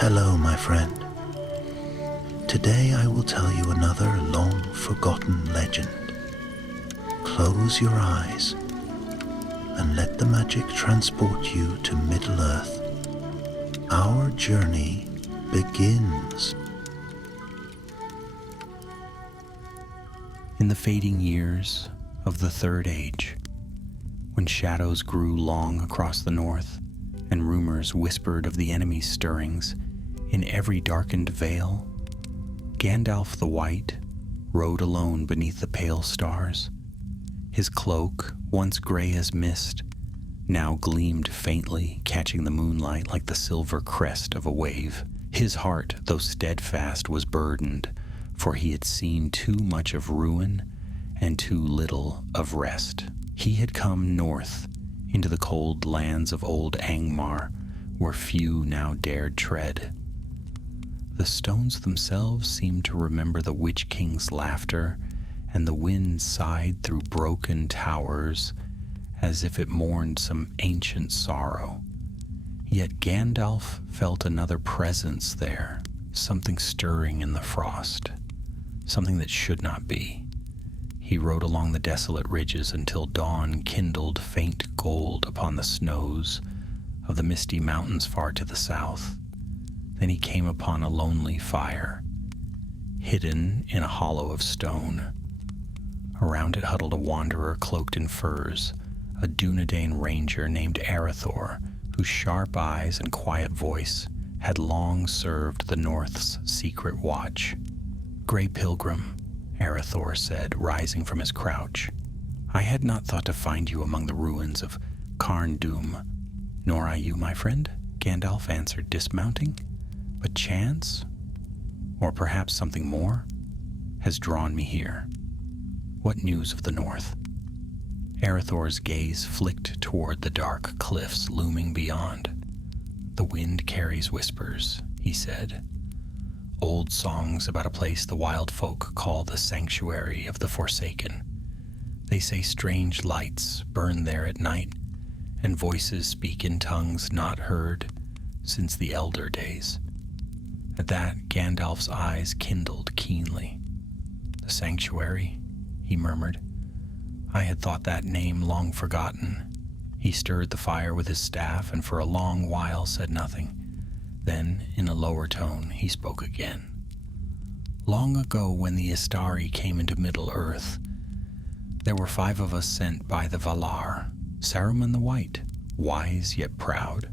Hello, my friend. Today I will tell you another long-forgotten legend. Close your eyes and let the magic transport you to Middle-earth. Our journey begins. In the fading years of the Third Age, when shadows grew long across the north and rumors whispered of the enemy's stirrings in every darkened vale, Gandalf the White rode alone beneath the pale stars. His cloak, once gray as mist, now gleamed faintly, catching the moonlight like the silver crest of a wave. His heart, though steadfast, was burdened, for he had seen too much of ruin and too little of rest. He had come north into the cold lands of old Angmar, where few now dared tread. The stones themselves seemed to remember the Witch King's laughter, and the wind sighed through broken towers as if it mourned some ancient sorrow. Yet Gandalf felt another presence there, something stirring in the frost, something that should not be. He rode along the desolate ridges until dawn kindled faint gold upon the snows of the misty mountains far to the south. Then he came upon a lonely fire, hidden in a hollow of stone. Around it huddled a wanderer cloaked in furs, a Dunedain ranger named Arathor, whose sharp eyes and quiet voice had long served the North's secret watch. "Grey Pilgrim," Arathor said, rising from his crouch, "I had not thought to find you among the ruins of Carn Dûm." "Nor I you, my friend," Gandalf answered, dismounting. "But chance, or perhaps something more, has drawn me here. What news of the North?" Arathor's gaze flicked toward the dark cliffs looming beyond. "The wind carries whispers," he said. "Old songs about a place the wild folk call the Sanctuary of the Forsaken. They say strange lights burn there at night, and voices speak in tongues not heard since the elder days." At that, Gandalf's eyes kindled keenly. "The Sanctuary," he murmured. "I had thought that name long forgotten." He stirred the fire with his staff and for a long while said nothing. Then, in a lower tone, he spoke again. "Long ago, when the Istari came into Middle-earth, there were 5 of us sent by the Valar: Saruman the White, wise yet proud;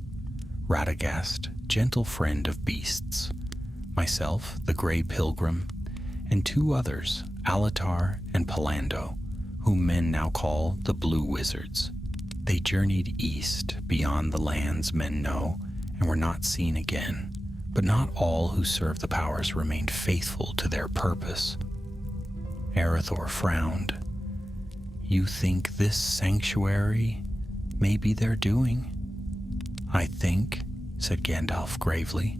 Radagast, gentle friend of beasts; myself, the Grey Pilgrim, and 2 others, Alatar and Palando, whom men now call the Blue Wizards. They journeyed east beyond the lands men know, and were not seen again. But not all who served the powers remained faithful to their purpose." Arathor frowned. "You think this sanctuary may be their doing?" "I think," said Gandalf gravely,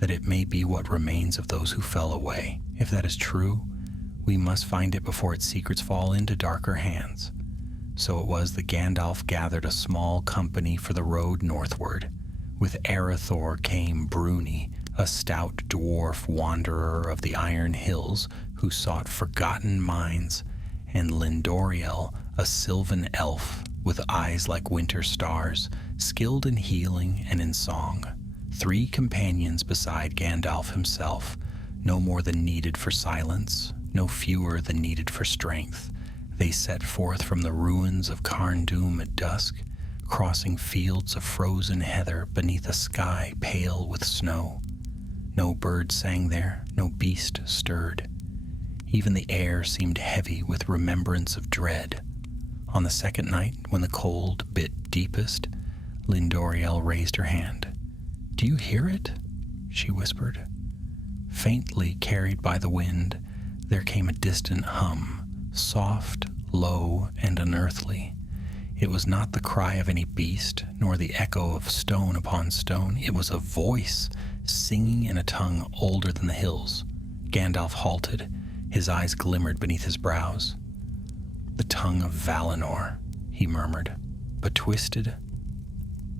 "that it may be what remains of those who fell away. If that is true, we must find it before its secrets fall into darker hands." So it was that Gandalf gathered a small company for the road northward. With Arathor came Bruni, a stout dwarf wanderer of the Iron Hills who sought forgotten mines, and Lindoriel, a sylvan elf with eyes like winter stars, skilled in healing and in song. 3 companions beside Gandalf himself, no more than needed for silence, no fewer than needed for strength. They set forth from the ruins of Carn Dûm at dusk, crossing fields of frozen heather beneath a sky pale with snow. No bird sang there, no beast stirred. Even the air seemed heavy with remembrance of dread. On the second night, when the cold bit deepest, Lindoriel raised her hand. "Do you hear it?" she whispered. Faintly carried by the wind, there came a distant hum, soft, low, and unearthly. It was not the cry of any beast, nor the echo of stone upon stone. It was a voice, singing in a tongue older than the hills. Gandalf halted. His eyes glimmered beneath his brows. "The tongue of Valinor," he murmured, "but twisted,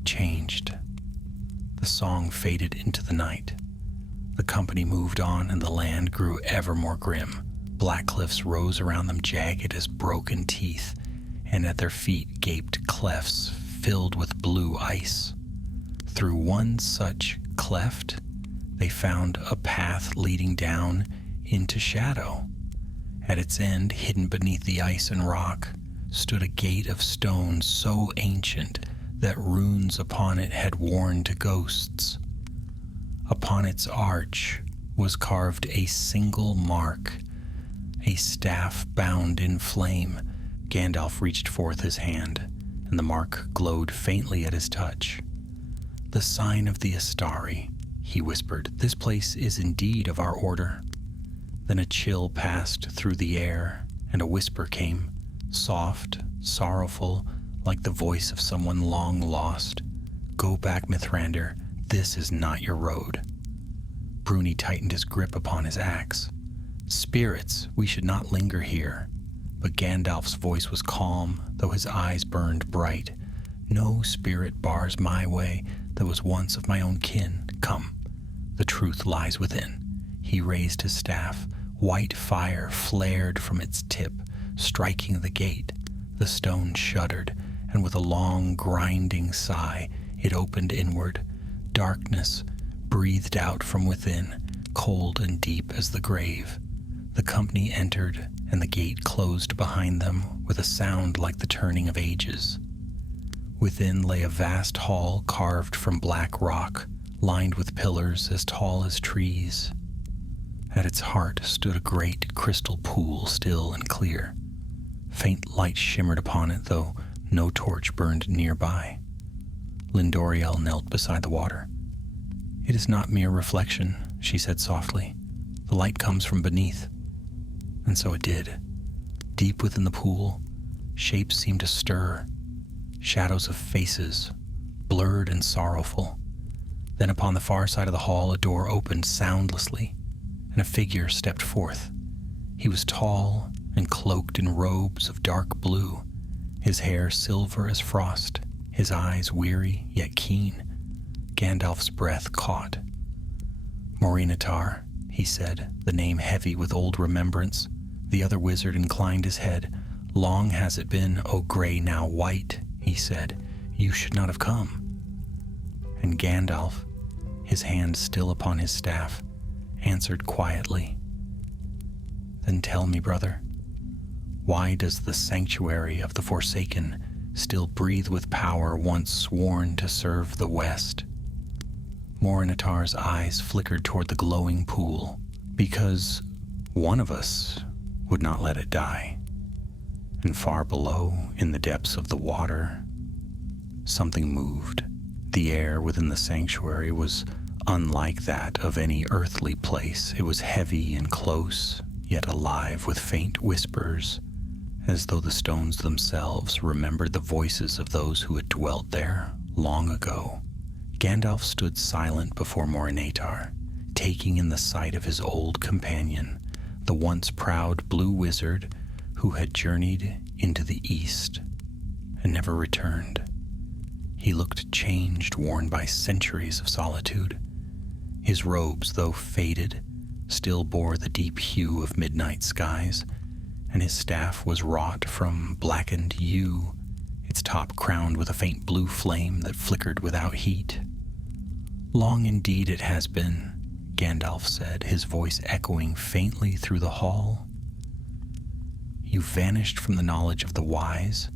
changed. The song faded into the night. The company moved on, and the land grew ever more grim. Black cliffs rose around them, jagged as broken teeth, and at their feet gaped clefts filled with blue ice. Through one such cleft, they found a path leading down into shadow. At its end, hidden beneath the ice and rock, stood a gate of stone so ancient that runes upon it had warned to ghosts. Upon its arch was carved a single mark, a staff bound in flame. Gandalf reached forth his hand, and the mark glowed faintly at his touch. "The sign of the Astari," he whispered. "This place is indeed of our order." Then a chill passed through the air, and a whisper came, soft, sorrowful, like the voice of someone long lost. "Go back, Mithrandir. This is not your road." Bruni tightened his grip upon his axe. "Spirits, we should not linger here." But Gandalf's voice was calm, though his eyes burned bright. "No spirit bars my way that was once of my own kin. Come, the truth lies within." He raised his staff. White fire flared from its tip, striking the gate. The stone shuddered, and with a long, grinding sigh, it opened inward. Darkness breathed out from within, cold and deep as the grave. The company entered, and the gate closed behind them with a sound like the turning of ages. Within lay a vast hall carved from black rock, lined with pillars as tall as trees. At its heart stood a great crystal pool, still and clear. Faint light shimmered upon it, though no torch burned nearby. Lindoriel knelt beside the water. "It is not mere reflection," she said softly. "The light comes from beneath." And so it did. Deep within the pool, shapes seemed to stir, shadows of faces, blurred and sorrowful. Then upon the far side of the hall, a door opened soundlessly, and a figure stepped forth. He was tall and cloaked in robes of dark blue, his hair silver as frost, his eyes weary yet keen. Gandalf's breath caught. "Morinitar," he said, the name heavy with old remembrance. The other wizard inclined his head. "Long has it been, O gray, now white," he said. "You should not have come." And Gandalf, his hand still upon his staff, answered quietly, "Then tell me, brother, why does the sanctuary of the Forsaken still breathe with power once sworn to serve the West?" Morinitar's eyes flickered toward the glowing pool. "Because one of us would not let it die. And far below, in the depths of the water, something moved. The air within the sanctuary was unlike that of any earthly place. It was heavy and close, yet alive with faint whispers, as though the stones themselves remembered the voices of those who had dwelt there long ago." Gandalf stood silent before Morinitar, taking in the sight of his old companion, the once proud blue wizard who had journeyed into the east and never returned. He looked changed, worn by centuries of solitude. His robes, though faded, still bore the deep hue of midnight skies, and his staff was wrought from blackened yew, its top crowned with a faint blue flame that flickered without heat. "Long indeed it has been," Gandalf said, his voice echoing faintly through the hall. "You vanished from the knowledge of the wise.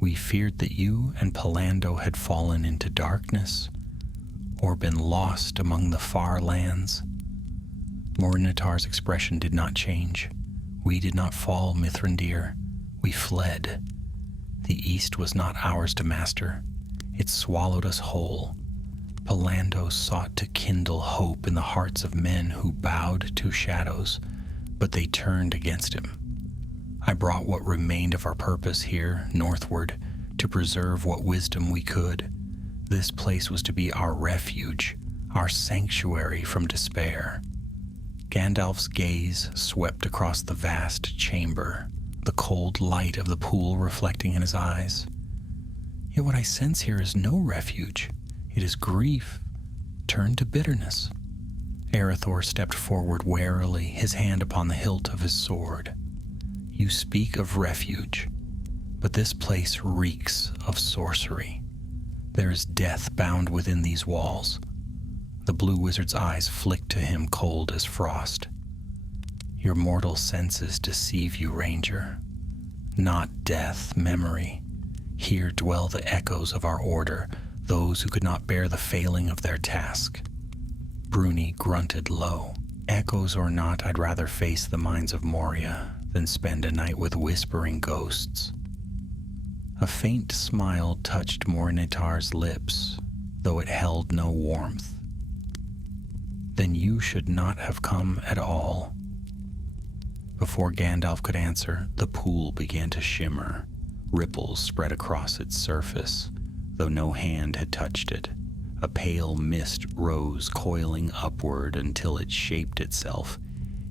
We feared that you and Palando had fallen into darkness, or been lost among the far lands." Morinitar's expression did not change. "We did not fall, Mithrandir. We fled. The East was not ours to master. It swallowed us whole. Palando sought to kindle hope in the hearts of men who bowed to shadows, but they turned against him. I brought what remained of our purpose here, northward, to preserve what wisdom we could. This place was to be our refuge, our sanctuary from despair." Gandalf's gaze swept across the vast chamber, the cold light of the pool reflecting in his eyes. "Yet what I sense here is no refuge. It is grief, turned to bitterness. Arathor stepped forward warily, his hand upon the hilt of his sword. You speak of refuge, but this place reeks of sorcery. There is death bound within these walls. The blue wizard's eyes flicked to him cold as frost. Your mortal senses deceive you, Ranger. Not death, memory. Here dwell the echoes of our order, those who could not bear the failing of their task. Bruni grunted low. Echoes or not, I'd rather face the mines of Moria than spend a night with whispering ghosts. A faint smile touched Morinitar's lips, though it held no warmth. Then you should not have come at all. Before Gandalf could answer, the pool began to shimmer. Ripples spread across its surface, though no hand had touched it. A pale mist rose, coiling upward until it shaped itself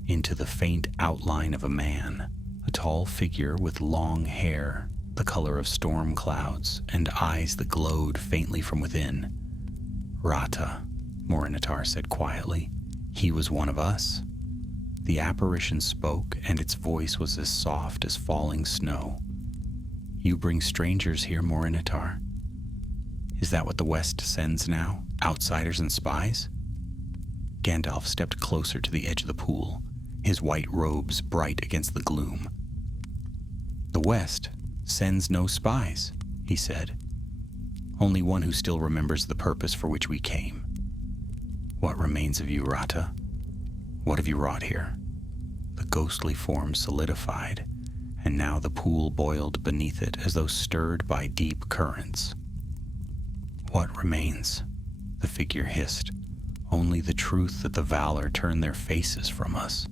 into the faint outline of a man, a tall figure with long hair, the color of storm clouds, and eyes that glowed faintly from within. Rata, Morinitar said quietly. He was one of us. The apparition spoke, and its voice was as soft as falling snow. You bring strangers here, Morinitar. Is that what the West sends now? Outsiders and spies? Gandalf stepped closer to the edge of the pool, his white robes bright against the gloom. The West sends no spies, he said. Only one who still remembers the purpose for which we came. What remains of you, Rata? What have you wrought here? The ghostly form solidified, and now the pool boiled beneath it as though stirred by deep currents. What remains? The figure hissed. Only the truth that the Valor turned their faces from us.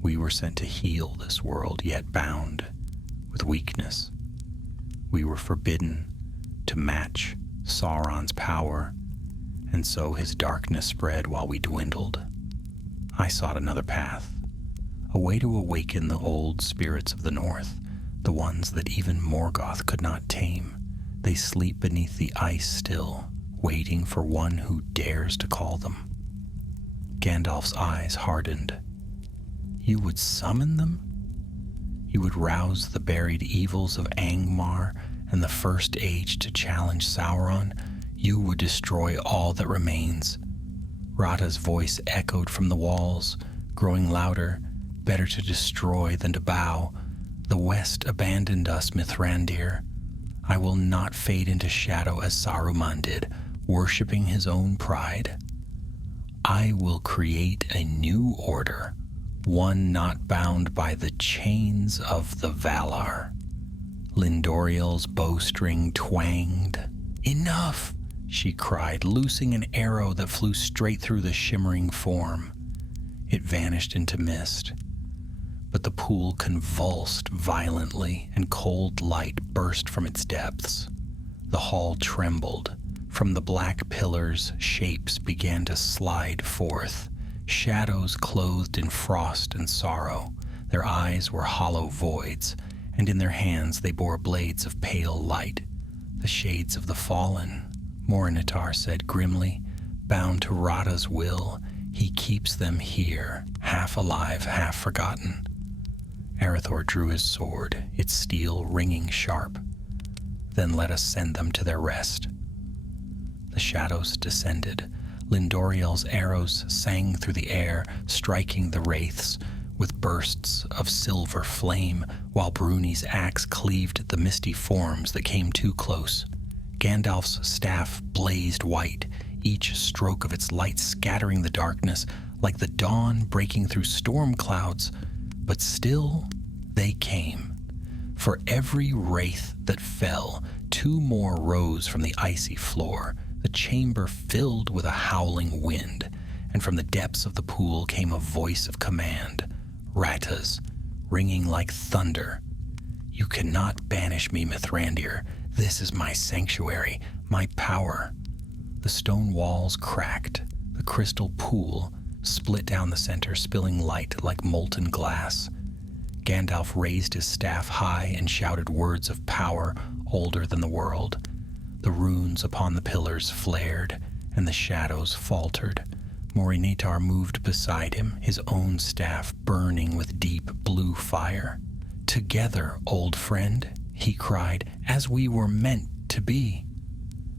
We were sent to heal this world, yet bound with weakness. We were forbidden to match Sauron's power, and so his darkness spread while we dwindled. I sought another path, a way to awaken the old spirits of the North, the ones that even Morgoth could not tame. They sleep beneath the ice still, waiting for one who dares to call them. Gandalf's eyes hardened. You would summon them? You would rouse the buried evils of Angmar and the First Age to challenge Sauron? You would destroy all that remains. Rata's voice echoed from the walls, growing louder. Better to destroy than to bow. The West abandoned us, Mithrandir. I will not fade into shadow as Saruman did, worshipping his own pride. I will create a new order, one not bound by the chains of the Valar. Lindoriel's bowstring twanged. Enough, she cried, loosing an arrow that flew straight through the shimmering form. It vanished into mist. But the pool convulsed violently, and cold light burst from its depths. The hall trembled. From the black pillars, shapes began to slide forth, shadows clothed in frost and sorrow. Their eyes were hollow voids, and in their hands they bore blades of pale light. The shades of the fallen, Morinitar said grimly, bound to Rata's will. He keeps them here, half alive, half forgotten. Arathor drew his sword, its steel ringing sharp. Then let us send them to their rest. The shadows descended. Lindoriel's arrows sang through the air, striking the wraiths with bursts of silver flame, while Bruni's axe cleaved the misty forms that came too close. Gandalf's staff blazed white, each stroke of its light scattering the darkness like the dawn breaking through storm clouds. But still they came. For every wraith that fell, two more rose from the icy floor. The chamber filled with a howling wind, and from the depths of the pool came a voice of command, Rata's, ringing like thunder. You cannot banish me, Mithrandir. This is my sanctuary, my power. The stone walls cracked. The crystal pool split down the center, spilling light like molten glass. Gandalf raised his staff high and shouted words of power older than the world. The runes upon the pillars flared, and the shadows faltered. Morinitar moved beside him, his own staff burning with deep blue fire. "Together, old friend," he cried, "as we were meant to be."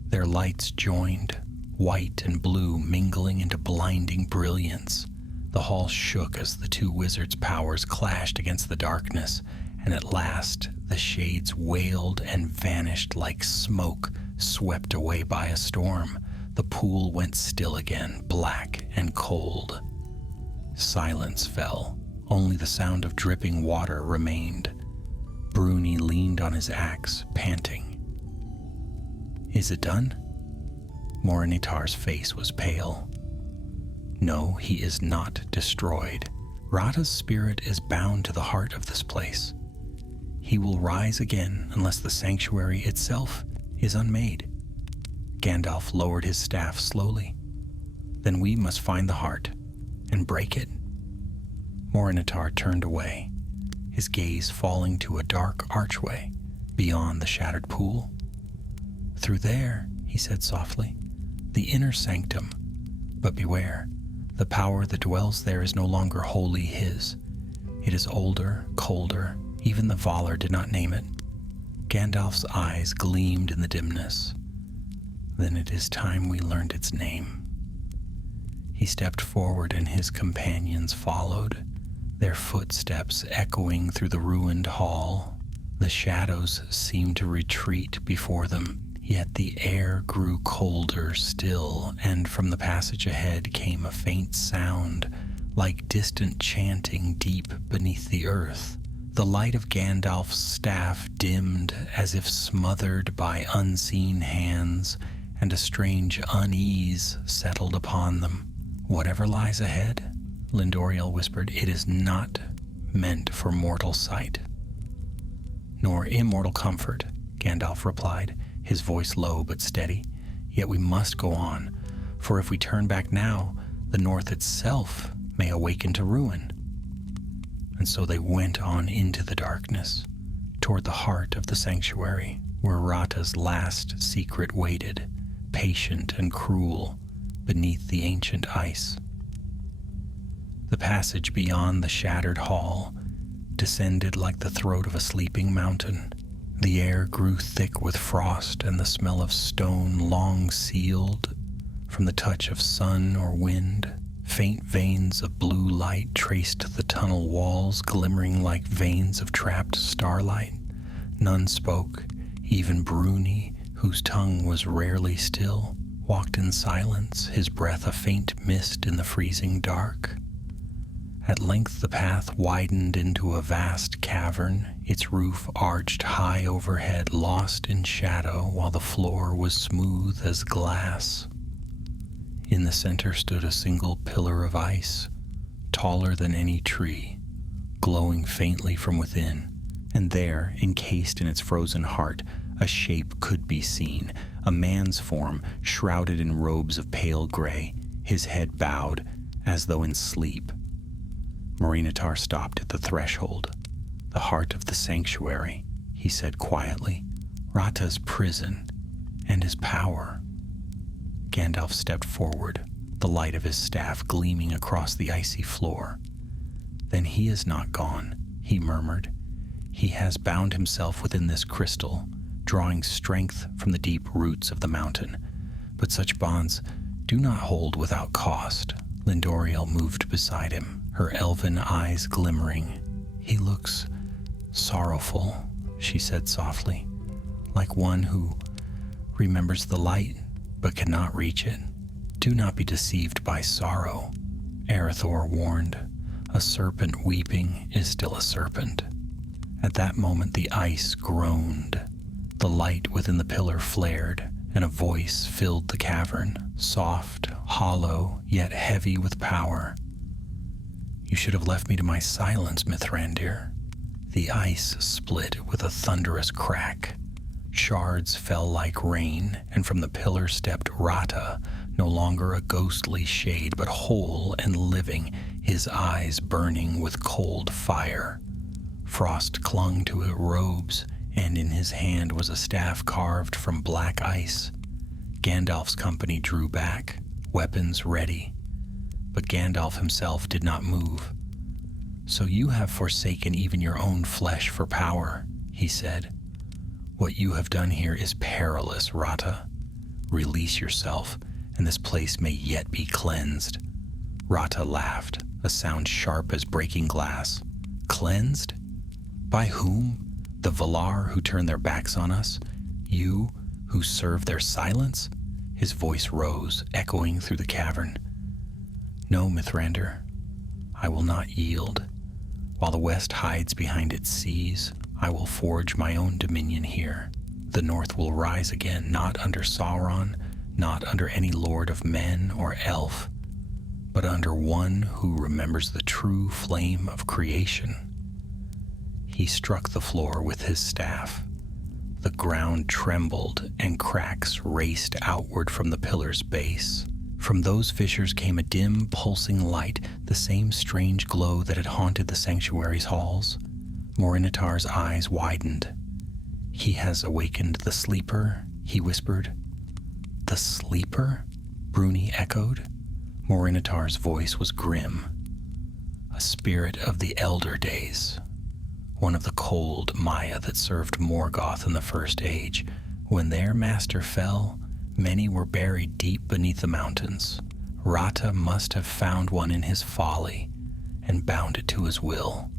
Their lights joined, white and blue mingling into blinding brilliance. The hall shook as the two wizards' powers clashed against the darkness, and at last the shades wailed and vanished like smoke swept away by a storm. The pool went still again, black and cold. Silence fell. Only the sound of dripping water remained. Bruni leaned on his axe, panting. "Is it done?" Morinitar's face was pale. "No, he is not destroyed. Rata's spirit is bound to the heart of this place. He will rise again unless the sanctuary itself is unmade." Gandalf lowered his staff slowly. "Then we must find the heart and break it." Morinitar turned away, his gaze falling to a dark archway beyond the shattered pool. "Through there," he said softly, "the inner sanctum. But beware, the power that dwells there is no longer wholly his. It is older, colder. Even the Valar did not name it." Gandalf's eyes gleamed in the dimness. "Then it is time we learned its name." He stepped forward and his companions followed, their footsteps echoing through the ruined hall. The shadows seemed to retreat before them, yet the air grew colder still, and from the passage ahead came a faint sound, like distant chanting deep beneath the earth. The light of Gandalf's staff dimmed as if smothered by unseen hands, and a strange unease settled upon them. "Whatever lies ahead," Lindoriel whispered, "it is not meant for mortal sight." "Nor immortal comfort," Gandalf replied, his voice low but steady. "Yet we must go on, for if we turn back now, the North itself may awaken to ruin." And so they went on into the darkness, toward the heart of the sanctuary, where Rata's last secret waited, patient and cruel, beneath the ancient ice. The passage beyond the shattered hall descended like the throat of a sleeping mountain. The air grew thick with frost and the smell of stone long sealed from the touch of sun or wind. Faint veins of blue light traced the tunnel walls, glimmering like veins of trapped starlight. None spoke. Even Bruni, whose tongue was rarely still, walked in silence, his breath a faint mist in the freezing dark. At length the path widened into a vast cavern, its roof arched high overhead, lost in shadow, while the floor was smooth as glass. In the center stood a single pillar of ice, taller than any tree, glowing faintly from within, and there, encased in its frozen heart, a shape could be seen, a man's form shrouded in robes of pale gray, his head bowed as though in sleep. Morinitar stopped at the threshold. "The heart of the sanctuary," he said quietly, "Rata's prison and his power." Gandalf stepped forward, the light of his staff gleaming across the icy floor. "Then he is not gone," he murmured. "He has bound himself within this crystal, drawing strength from the deep roots of the mountain. But such bonds do not hold without cost." Lindoriel moved beside him, her elven eyes glimmering. "He looks sorrowful," she said softly, "like one who remembers the light but cannot reach it." "Do not be deceived by sorrow," Arathor warned. "A serpent weeping is still a serpent." At that moment the ice groaned. The light within the pillar flared, and a voice filled the cavern, soft, hollow, yet heavy with power. "You should have left me to my silence, Mithrandir." The ice split with a thunderous crack. Shards fell like rain, and from the pillar stepped Rata, no longer a ghostly shade, but whole and living, his eyes burning with cold fire. Frost clung to his robes, and in his hand was a staff carved from black ice. Gandalf's company drew back, weapons ready, but Gandalf himself did not move. "So you have forsaken even your own flesh for power," he said. "What you have done here is perilous, Rata. Release yourself, and this place may yet be cleansed." Rata laughed, a sound sharp as breaking glass. "Cleansed? By whom? The Valar who turn their backs on us? You who serve their silence?" His voice rose, echoing through the cavern. "No, Mithrandir, I will not yield. While the West hides behind its seas, I will forge my own dominion here. The North will rise again, not under Sauron, not under any lord of men or elf, but under one who remembers the true flame of creation." He struck the floor with his staff. The ground trembled and cracks raced outward from the pillar's base. From those fissures came a dim, pulsing light, the same strange glow that had haunted the sanctuary's halls. Morinitar's eyes widened. "He has awakened the sleeper," he whispered. "The sleeper?" Bruni echoed. Morinitar's voice was grim. "A spirit of the elder days. One of the cold Maya that served Morgoth in the First Age. When their master fell, many were buried deep beneath the mountains. Rata must have found one in his folly and bound it to his will."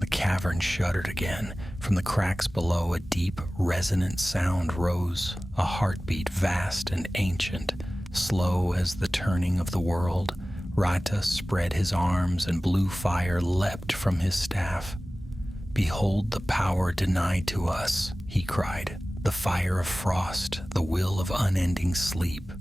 The cavern shuddered again. From the cracks below, a deep, resonant sound rose, a heartbeat vast and ancient, slow as the turning of the world. Rata spread his arms, and blue fire leapt from his staff. "Behold the power denied to us," he cried. "The fire of frost, the will of unending sleep."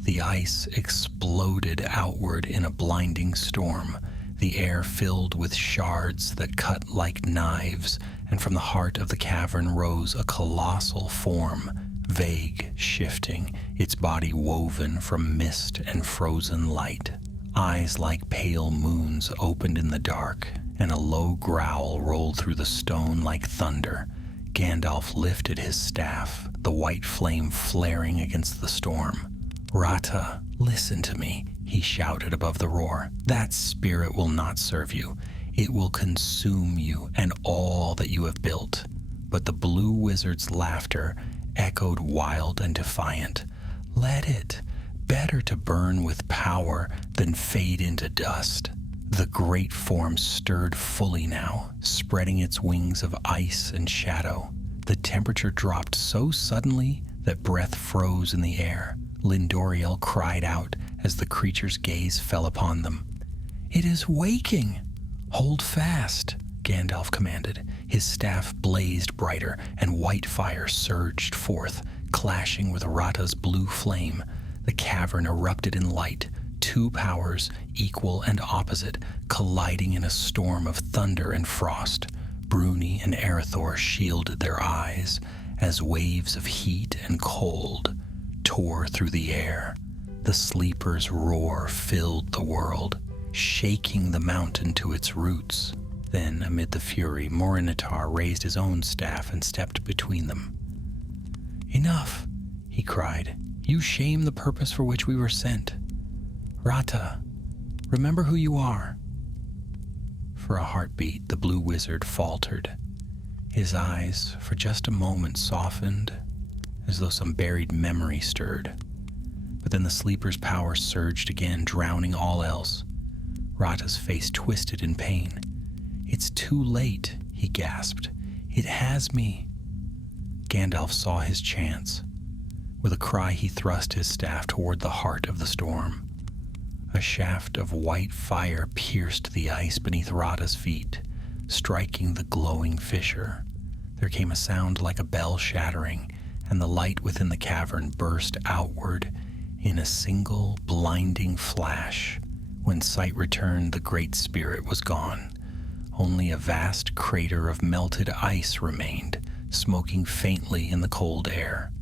The ice exploded outward in a blinding storm. The air filled with shards that cut like knives, and from the heart of the cavern rose a colossal form, vague, shifting, its body woven from mist and frozen light. Eyes like pale moons opened in the dark, and a low growl rolled through the stone like thunder. Gandalf lifted his staff, the white flame flaring against the storm. "Rata, listen to me," he shouted above the roar. "That spirit will not serve you. It will consume you and all that you have built." But the blue wizard's laughter echoed wild and defiant. "Let it. Better to burn with power than fade into dust." The great form stirred fully now, spreading its wings of ice and shadow. The temperature dropped so suddenly that breath froze in the air. Lindoriel cried out as the creature's gaze fell upon them. "It is waking!" "Hold fast," Gandalf commanded. His staff blazed brighter, and white fire surged forth, clashing with Rata's blue flame. The cavern erupted in light, two powers, equal and opposite, colliding in a storm of thunder and frost. Bruni and Erethdor shielded their eyes as waves of heat and cold tore through the air. The sleeper's roar filled the world, shaking the mountain to its roots. Then, amid the fury, Morinitar raised his own staff and stepped between them. "Enough," he cried. "You shame the purpose for which we were sent. Rata, remember who you are." For a heartbeat, the blue wizard faltered. His eyes, for just a moment, softened, as though some buried memory stirred. But then the sleeper's power surged again, drowning all else. Rata's face twisted in pain. "It's too late," he gasped. "It has me." Gandalf saw his chance. With a cry, he thrust his staff toward the heart of the storm. A shaft of white fire pierced the ice beneath Rata's feet, striking the glowing fissure. There came a sound like a bell shattering, and the light within the cavern burst outward in a single blinding flash. When sight returned, the Great Spirit was gone. Only a vast crater of melted ice remained, smoking faintly in the cold air.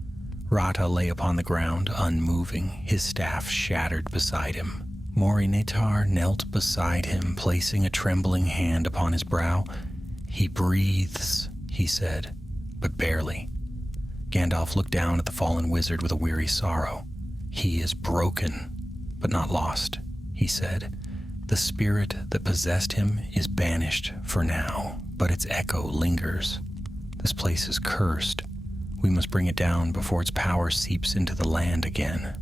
Rata lay upon the ground, unmoving, his staff shattered beside him. Morinitar knelt beside him, placing a trembling hand upon his brow. "He breathes," he said, "but barely." Gandalf looked down at the fallen wizard with a weary sorrow. "He is broken, but not lost," he said. "The spirit that possessed him is banished for now, but its echo lingers. This place is cursed. We must bring it down before its power seeps into the land again."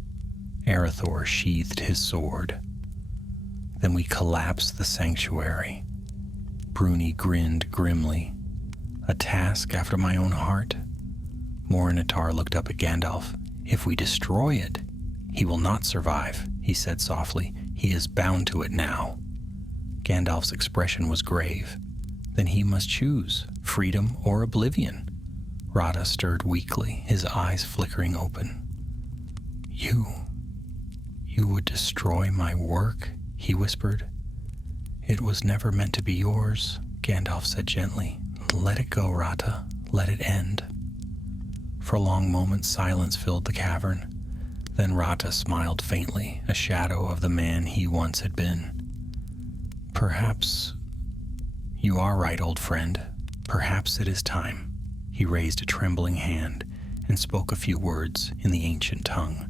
Arathor sheathed his sword. "Then we collapse the sanctuary." Bruni grinned grimly. "A task after my own heart?" Morinitar looked up at Gandalf. "If we destroy it, he will not survive," he said softly. "He is bound to it now." Gandalf's expression was grave. "Then he must choose freedom or oblivion." Rada stirred weakly, his eyes flickering open. You would destroy my work?" he whispered. "It was never meant to be yours," Gandalf said gently. "Let it go, Rata. Let it end." For a long moment, silence filled the cavern. Then Rata smiled faintly, a shadow of the man he once had been. "Perhaps you are right, old friend. Perhaps it is time." He raised a trembling hand and spoke a few words in the ancient tongue.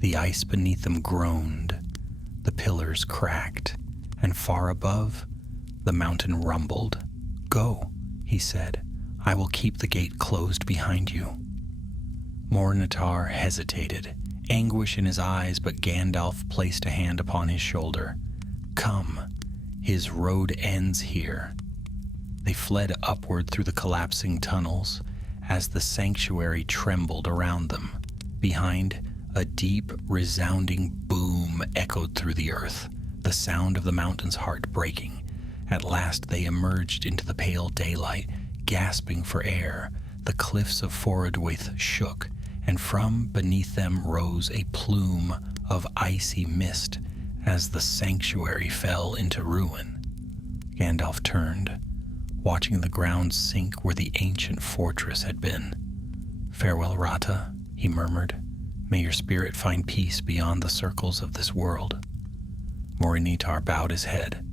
The ice beneath them groaned, the pillars cracked, and far above, the mountain rumbled. "Go," he said. "I will keep the gate closed behind you." Morinitar hesitated, anguish in his eyes, but Gandalf placed a hand upon his shoulder. "Come, his road ends here." They fled upward through the collapsing tunnels as the sanctuary trembled around them. Behind, a deep, resounding boom echoed through the earth, the sound of the mountain's heart breaking. At last they emerged into the pale daylight, gasping for air. The cliffs of Forodwaith shook, and from beneath them rose a plume of icy mist as the sanctuary fell into ruin. Gandalf turned, watching the ground sink where the ancient fortress had been. "Farewell, Rata," he murmured. "May your spirit find peace beyond the circles of this world." Morinitar bowed his head.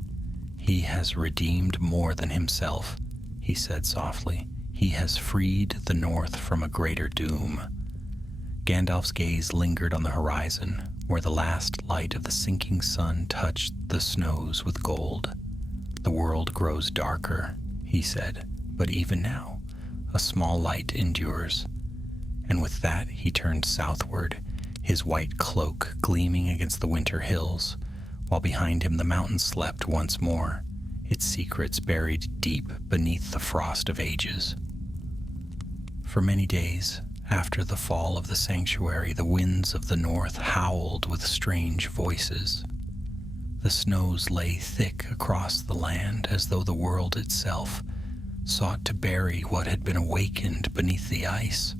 "He has redeemed more than himself," he said softly. "He has freed the North from a greater doom." Gandalf's gaze lingered on the horizon, where the last light of the sinking sun touched the snows with gold. "The world grows darker," he said, "but even now, a small light endures." And with that he turned southward, his white cloak gleaming against the winter hills, while behind him the mountain slept once more, its secrets buried deep beneath the frost of ages. For many days, after the fall of the sanctuary, the winds of the north howled with strange voices. The snows lay thick across the land as though the world itself sought to bury what had been awakened beneath the ice.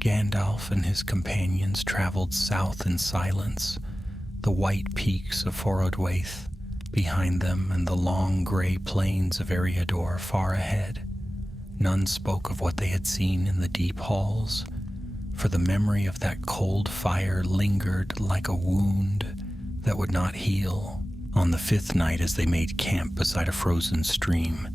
Gandalf and his companions traveled south in silence, the white peaks of Forodwaith behind them and the long gray plains of Eriador far ahead. None spoke of what they had seen in the deep halls, for the memory of that cold fire lingered like a wound that would not heal. On the fifth night, as they made camp beside a frozen stream,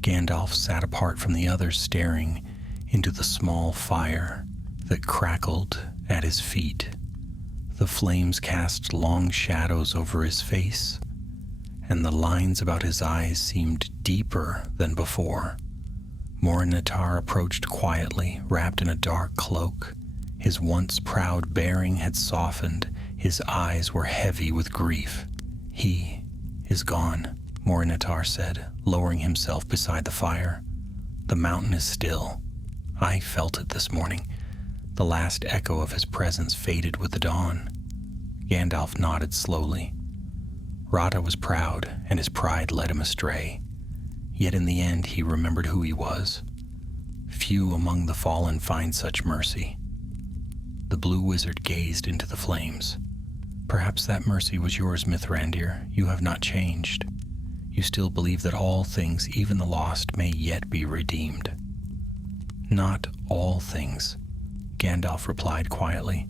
Gandalf sat apart from the others, staring into the small fire that crackled at his feet. The flames cast long shadows over his face, and the lines about his eyes seemed deeper than before. Morinitar approached quietly, wrapped in a dark cloak. His once proud bearing had softened. His eyes were heavy with grief. "He is gone," Morinitar said, lowering himself beside the fire. "The mountain is still. I felt it this morning." The last echo of his presence faded with the dawn. Gandalf nodded slowly. Rada was proud, and his pride led him astray. Yet in the end he remembered who he was. Few among the fallen find such mercy. The blue wizard gazed into the flames. "Perhaps that mercy was yours, Mithrandir. You have not changed. You still believe that all things, even the lost, may yet be redeemed." "Not all things," Gandalf replied quietly,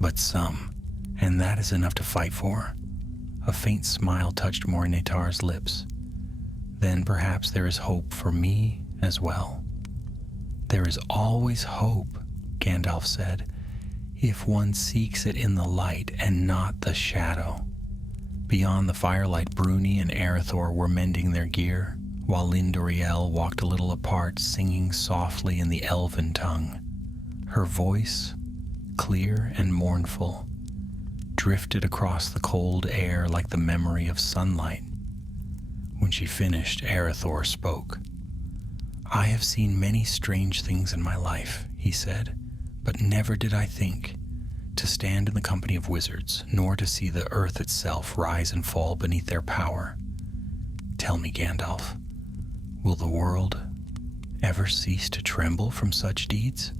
"but some, and that is enough to fight for." A faint smile touched Morinitar's lips. "Then perhaps there is hope for me as well." "There is always hope," Gandalf said, "if one seeks it in the light and not the shadow." Beyond the firelight, Bruni and Erethdor were mending their gear, while Lindoriel walked a little apart, singing softly in the elven tongue. Her voice, clear and mournful, drifted across the cold air like the memory of sunlight. When she finished, Erethdor spoke. "I have seen many strange things in my life," he said, "but never did I think to stand in the company of wizards, nor to see the earth itself rise and fall beneath their power. Tell me, Gandalf, will the world ever cease to tremble from such deeds?"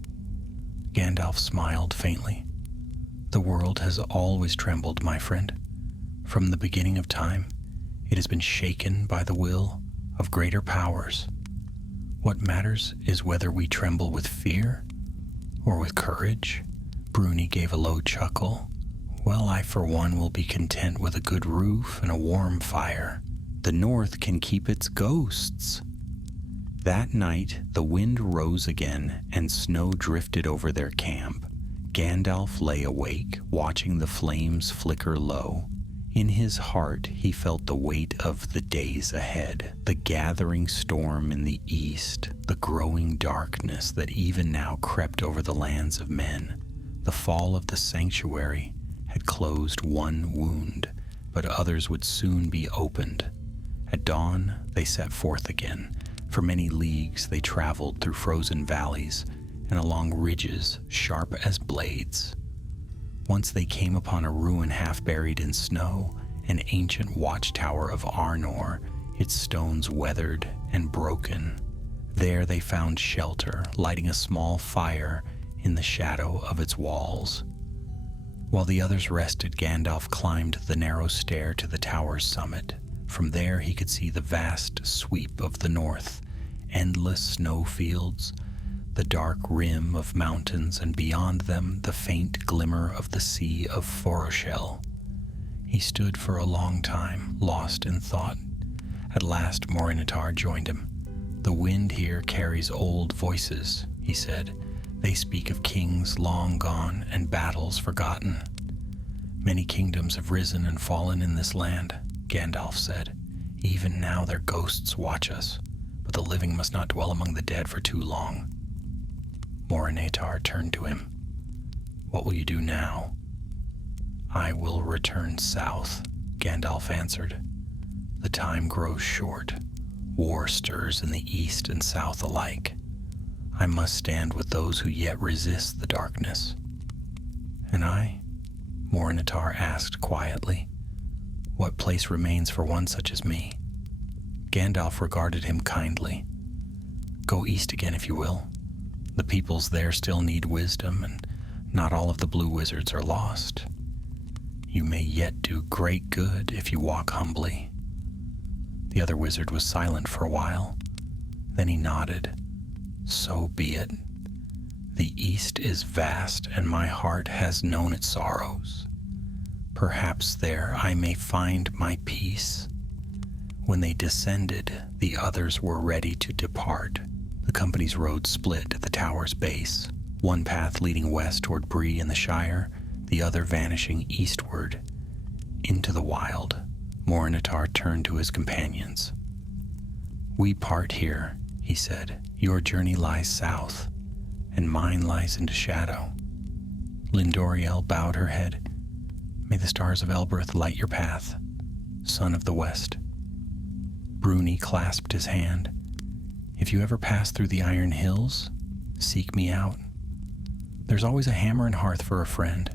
Gandalf smiled faintly. "The world has always trembled, my friend. From the beginning of time, it has been shaken by the will of greater powers. What matters is whether we tremble with fear or with courage." Bruni gave a low chuckle. "Well, I for one will be content with a good roof and a warm fire. The north can keep its ghosts." That night, the wind rose again and snow drifted over their camp. Gandalf lay awake, watching the flames flicker low. In his heart, he felt the weight of the days ahead, the gathering storm in the east, the growing darkness that even now crept over the lands of men. The fall of the sanctuary had closed one wound, but others would soon be opened. At dawn, they set forth again. For many leagues, they traveled through frozen valleys and along ridges sharp as blades. Once they came upon a ruin half buried in snow, an ancient watchtower of Arnor, its stones weathered and broken. There they found shelter, lighting a small fire in the shadow of its walls. While the others rested, Gandalf climbed the narrow stair to the tower's summit. From there he could see the vast sweep of the north, endless snowfields, the dark rim of mountains, and beyond them the faint glimmer of the Sea of Foroshel. He stood for a long time, lost in thought. At last Morinitar joined him. "The wind here carries old voices," he said. "They speak of kings long gone and battles forgotten." "Many kingdoms have risen and fallen in this land," Gandalf said. "Even now their ghosts watch us, but the living must not dwell among the dead for too long." Morinitar turned to him. "What will you do now?" "I will return south," Gandalf answered. "The time grows short. War stirs in the east and south alike. I must stand with those who yet resist the darkness." "And I?" Morinitar asked quietly. "What place remains for one such as me?" Gandalf regarded him kindly. "Go east again if you will. The peoples there still need wisdom, and not all of the blue wizards are lost. You may yet do great good if you walk humbly." The other wizard was silent for a while. Then he nodded. "So be it. The east is vast, and my heart has known its sorrows. Perhaps there I may find my peace." When they descended, the others were ready to depart. The company's road split at the tower's base, one path leading west toward Bree and the Shire, the other vanishing eastward into the wild. Morinitar turned to his companions. "We part here," he said. "Your journey lies south, and mine lies into shadow." Lindoriel bowed her head. "May the stars of Elbereth light your path, son of the west." Bruni clasped his hand. "If you ever pass through the Iron Hills, seek me out. There's always a hammer and hearth for a friend."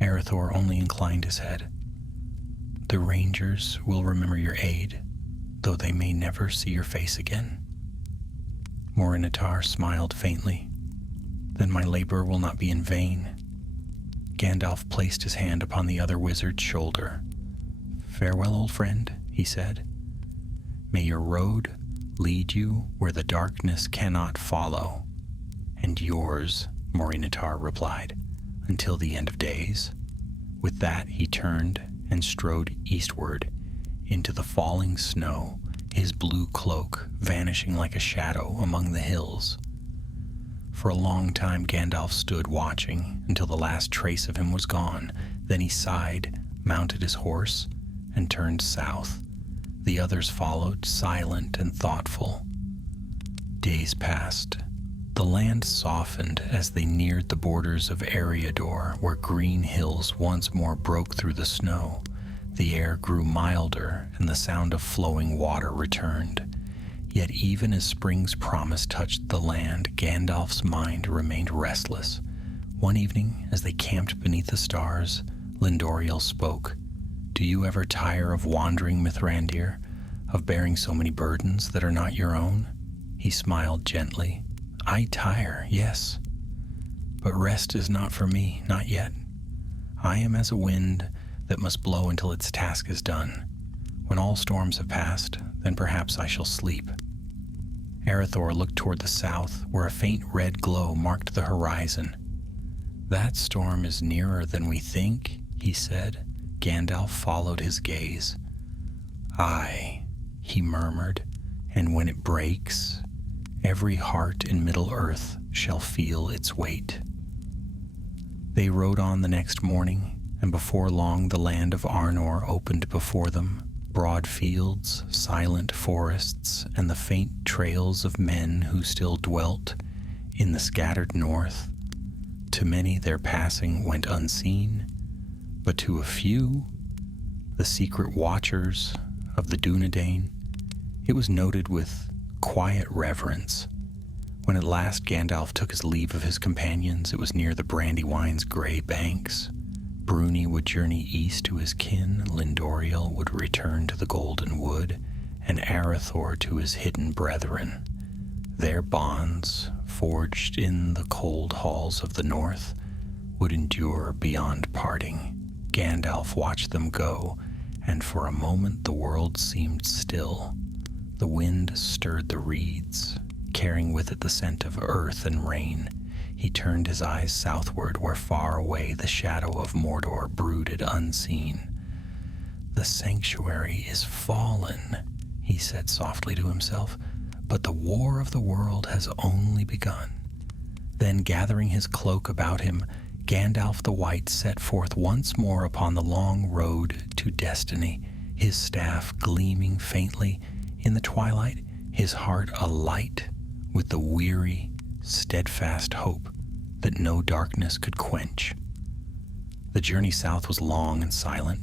Erethdor only inclined his head. "The rangers will remember your aid, though they may never see your face again." Morinitar smiled faintly. "Then my labor will not be in vain." Gandalf placed his hand upon the other wizard's shoulder. "Farewell, old friend," he said. "May your road lead you where the darkness cannot follow." "And yours," Morinitar replied, "until the end of days." With that he turned and strode eastward into the falling snow, his blue cloak vanishing like a shadow among the hills. For a long time Gandalf stood watching until the last trace of him was gone. Then he sighed, mounted his horse, and turned south. The others followed, silent and thoughtful. Days passed. The land softened as they neared the borders of Eriador, where green hills once more broke through the snow. The air grew milder, and the sound of flowing water returned. Yet even as spring's promise touched the land, Gandalf's mind remained restless. One evening, as they camped beneath the stars, Lindoriel spoke. "Do you ever tire of wandering, Mithrandir? Of bearing so many burdens that are not your own?" He smiled gently. "I tire, yes. But rest is not for me, not yet. I am as a wind that must blow until its task is done. When all storms have passed, then perhaps I shall sleep." Arathor looked toward the south, where a faint red glow marked the horizon. "That storm is nearer than we think," he said. Gandalf followed his gaze. "Aye," he murmured, "and when it breaks, every heart in Middle-earth shall feel its weight." They rode on the next morning, and before long the land of Arnor opened before them. Broad fields, silent forests, and the faint trails of men who still dwelt in the scattered north. To many their passing went unseen, but to a few, the secret watchers of the Dunedain, it was noted with quiet reverence. When at last Gandalf took his leave of his companions, it was near the Brandywine's gray banks. Bruni would journey east to his kin, Lindoriel would return to the Golden Wood, and Arathor to his hidden brethren. Their bonds, forged in the cold halls of the north, would endure beyond parting. Gandalf watched them go, and for a moment the world seemed still. The wind stirred the reeds, carrying with it the scent of earth and rain. He turned his eyes southward, where far away the shadow of Mordor brooded unseen. "The sanctuary is fallen," he said softly to himself, "but the war of the world has only begun." Then, gathering his cloak about him, Gandalf the White set forth once more upon the long road to destiny, his staff gleaming faintly in the twilight, his heart alight with the weary, steadfast hope that no darkness could quench. The journey south was long and silent.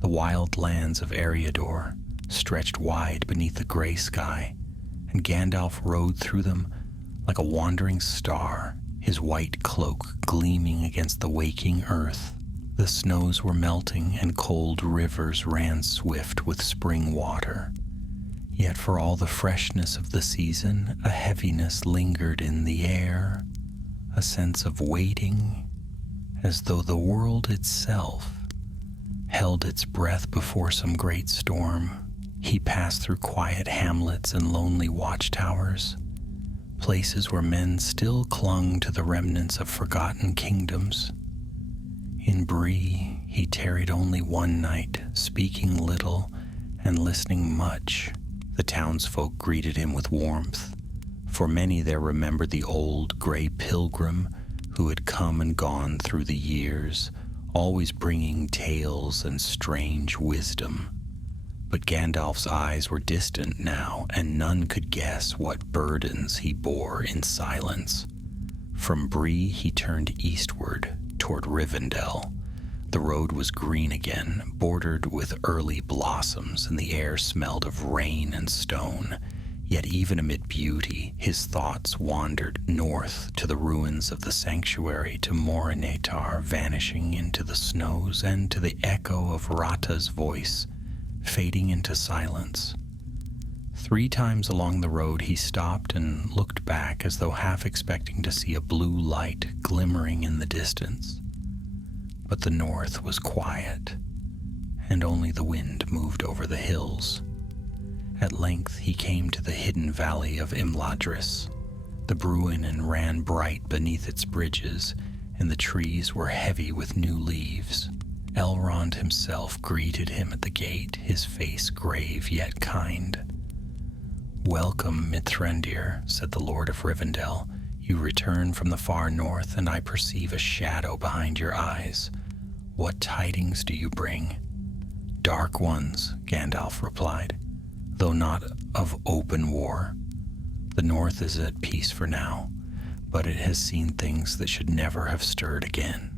The wild lands of Eriador stretched wide beneath the gray sky, and Gandalf rode through them like a wandering star, his white cloak gleaming against the waking earth. The snows were melting, and cold rivers ran swift with spring water. Yet for all the freshness of the season, a heaviness lingered in the air, a sense of waiting, as though the world itself held its breath before some great storm. He passed through quiet hamlets and lonely watchtowers, places where men still clung to the remnants of forgotten kingdoms. In Bree, he tarried only one night, speaking little and listening much. The townsfolk greeted him with warmth, for many there remembered the old gray pilgrim who had come and gone through the years, always bringing tales and strange wisdom. But Gandalf's eyes were distant now, and none could guess what burdens he bore in silence. From Bree he turned eastward toward Rivendell. The road was green again, bordered with early blossoms, and the air smelled of rain and stone. Yet even amid beauty, his thoughts wandered north to the ruins of the sanctuary, to Morinatar vanishing into the snows, and to the echo of Rata's voice fading into silence. 3 times along the road he stopped and looked back, as though half expecting to see a blue light glimmering in the distance. But the north was quiet, and only the wind moved over the hills. At length he came to the hidden valley of Imladris. The Bruinen ran bright beneath its bridges, and the trees were heavy with new leaves. Elrond himself greeted him at the gate, his face grave yet kind. "Welcome, Mithrandir," said the Lord of Rivendell. You return from the far north, and I perceive a shadow behind your eyes. What tidings do you bring?" "Dark ones," Gandalf replied, "though not of open war. The north is at peace for now, but it has seen things that should never have stirred again."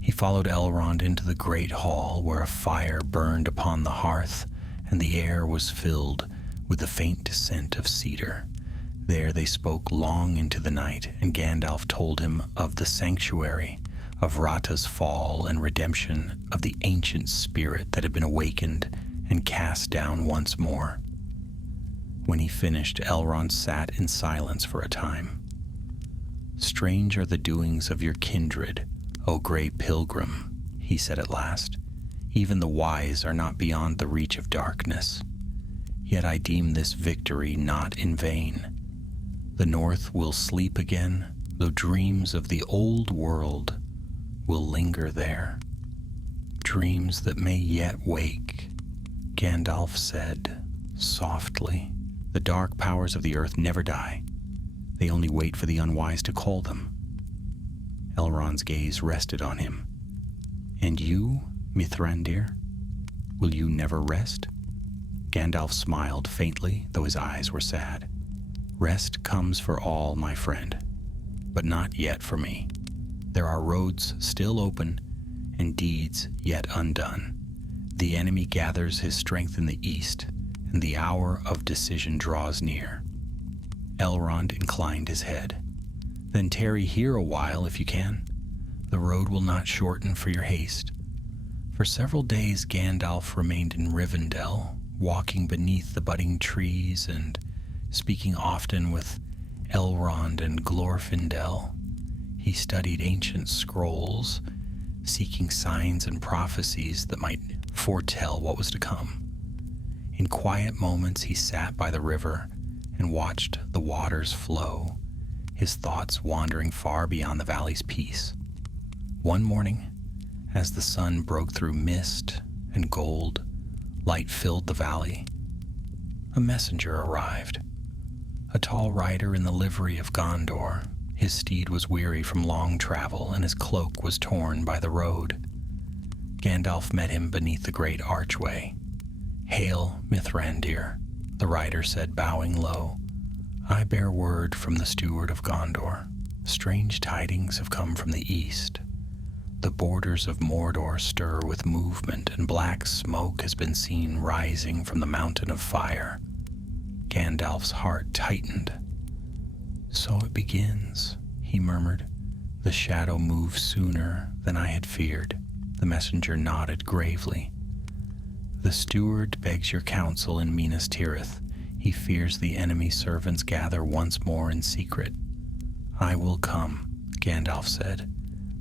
He followed Elrond into the great hall where a fire burned upon the hearth, and the air was filled with the faint scent of cedar. There they spoke long into the night, and Gandalf told him of the sanctuary, of Rata's fall and redemption, of the ancient spirit that had been awakened and cast down once more. When he finished, Elrond sat in silence for a time. "Strange are the doings of your kindred, O grey pilgrim," he said at last. "Even the wise are not beyond the reach of darkness. Yet I deem this victory not in vain. The north will sleep again, though dreams of the old world will linger there. Dreams that may yet wake," Gandalf said softly. "The dark powers of the earth never die. They only wait for the unwise to call them." Elrond's gaze rested on him. "And you, Mithrandir, will you never rest?" Gandalf smiled faintly, though his eyes were sad. "Rest comes for all, my friend, but not yet for me. There are roads still open and deeds yet undone. The enemy gathers his strength in the east, and the hour of decision draws near." Elrond inclined his head. "Then tarry here a while if you can. The road will not shorten for your haste." For several days Gandalf remained in Rivendell, walking beneath the budding trees and speaking often with Elrond and Glorfindel. He studied ancient scrolls, seeking signs and prophecies that might foretell what was to come. In quiet moments he sat by the river and watched the waters flow, his thoughts wandering far beyond the valley's peace. One morning, as the sun broke through mist and gold, light filled the valley. A messenger arrived, a tall rider in the livery of Gondor. His steed was weary from long travel, and his cloak was torn by the road. Gandalf met him beneath the great archway. "Hail, Mithrandir," the rider said, bowing low. "I bear word from the steward of Gondor. Strange tidings have come from the east. The borders of Mordor stir with movement, and black smoke has been seen rising from the mountain of fire." Gandalf's heart tightened. "So it begins," he murmured. "The shadow moves sooner than I had feared." The messenger nodded gravely. "The steward begs your counsel in Minas Tirith. He fears the enemy servants gather once more in secret." "I will come," Gandalf said,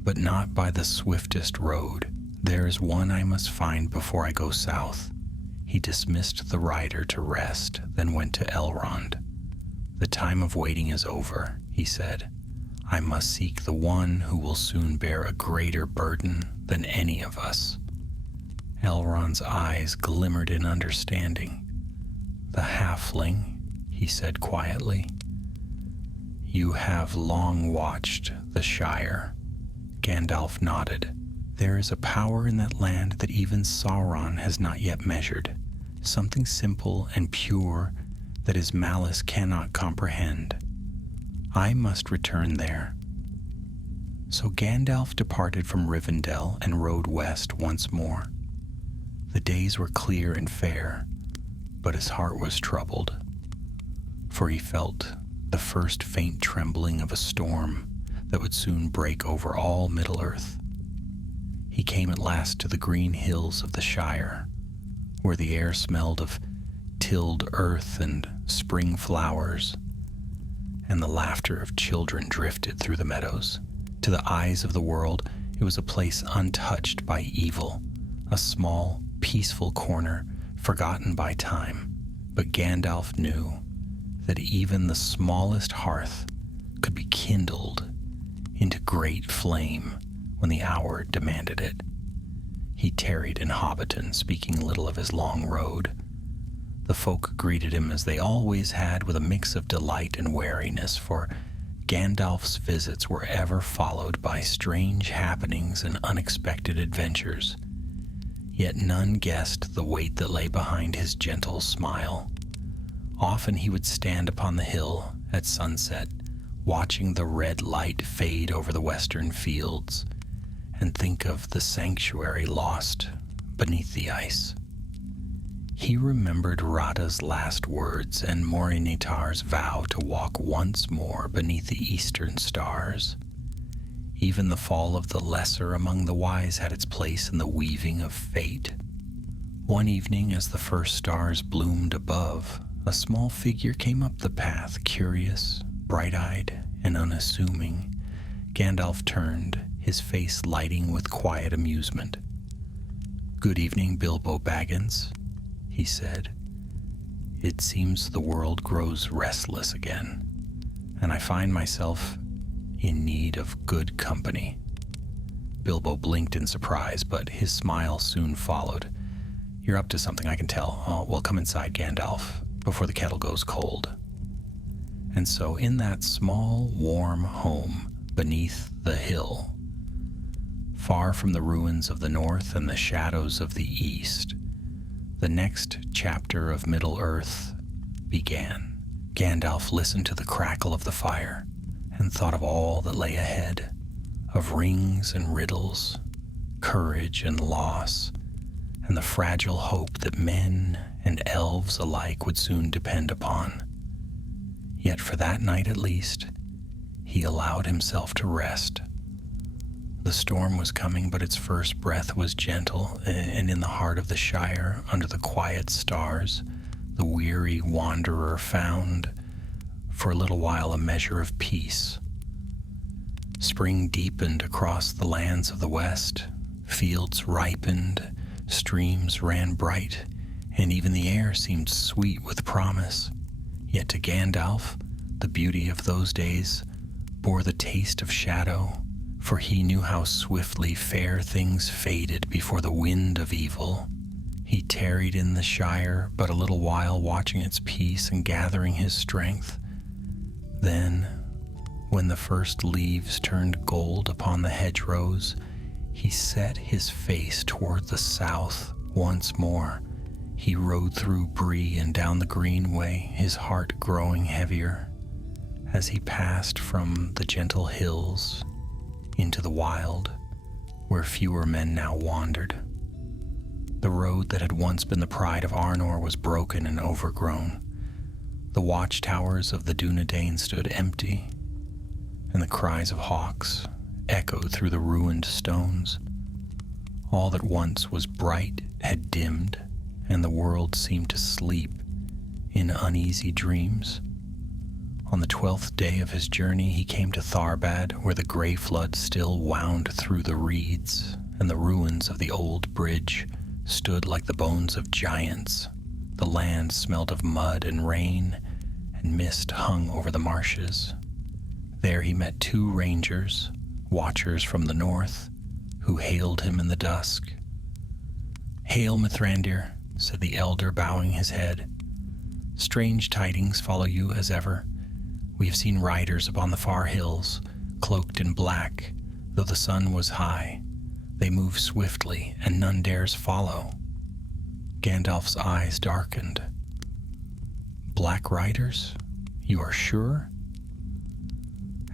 "but not by the swiftest road. There is one I must find before I go south." He dismissed the rider to rest, then went to Elrond. "The time of waiting is over," he said. "I must seek the one who will soon bear a greater burden than any of us." Elrond's eyes glimmered in understanding. "The halfling," he said quietly. "You have long watched the Shire." Gandalf nodded. "There is a power in that land that even Sauron has not yet measured, something simple and pure that his malice cannot comprehend. I must return there." So Gandalf departed from Rivendell and rode west once more. The days were clear and fair, but his heart was troubled, for he felt the first faint trembling of a storm that would soon break over all Middle-earth. He came at last to the green hills of the Shire, where the air smelled of tilled earth and spring flowers, and the laughter of children drifted through the meadows. To the eyes of the world, it was a place untouched by evil, a small, peaceful corner forgotten by time. But Gandalf knew that even the smallest hearth could be kindled into great flame when the hour demanded it. He tarried in Hobbiton, speaking little of his long road. The folk greeted him as they always had, with a mix of delight and wariness, for Gandalf's visits were ever followed by strange happenings and unexpected adventures, yet none guessed the weight that lay behind his gentle smile. Often he would stand upon the hill at sunset, watching the red light fade over the western fields, and think of the sanctuary lost beneath the ice. He remembered Radha's last words and Morinitar's vow to walk once more beneath the eastern stars. Even the fall of the lesser among the wise had its place in the weaving of fate. One evening, as the first stars bloomed above, a small figure came up the path, curious, bright-eyed, and unassuming. Gandalf turned, his face lighting with quiet amusement. "Good evening, Bilbo Baggins," he said. "It seems the world grows restless again, and I find myself in need of good company." Bilbo blinked in surprise, but his smile soon followed. "You're up to something, I can tell. Oh, well, come inside, Gandalf, before the kettle goes cold." And so in that small, warm home beneath the hill, far from the ruins of the north and the shadows of the east, the next chapter of Middle-earth began. Gandalf listened to the crackle of the fire and thought of all that lay ahead, of rings and riddles, courage and loss, and the fragile hope that men and elves alike would soon depend upon. Yet for that night at least, he allowed himself to rest. The storm was coming, but its first breath was gentle, and in the heart of the Shire, under the quiet stars, the weary wanderer found, for a little while, a measure of peace. Spring deepened across the lands of the west, fields ripened, streams ran bright, and even the air seemed sweet with promise. Yet to Gandalf, the beauty of those days bore the taste of shadow, for he knew how swiftly fair things faded before the wind of evil. He tarried in the Shire but a little while, watching its peace and gathering his strength. Then, when the first leaves turned gold upon the hedgerows, he set his face toward the south once more. He rode through Bree and down the greenway, his heart growing heavier, as he passed from the gentle hills into the wild, where fewer men now wandered. The road that had once been the pride of Arnor was broken and overgrown. The watchtowers of the Dunedain stood empty, and the cries of hawks echoed through the ruined stones. All that once was bright had dimmed, and the world seemed to sleep in uneasy dreams. On the 12th day of his journey, he came to Tharbad, where the gray flood still wound through the reeds, and the ruins of the old bridge stood like the bones of giants. The land smelled of mud and rain, and mist hung over the marshes. There he met 2 rangers, watchers from the north, who hailed him in the dusk. "Hail, Mithrandir," said the elder, bowing his head. "Strange tidings follow you as ever. We have seen riders upon the far hills, cloaked in black, though the sun was high. They move swiftly, and none dares follow." Gandalf's eyes darkened. "Black riders? You are sure?"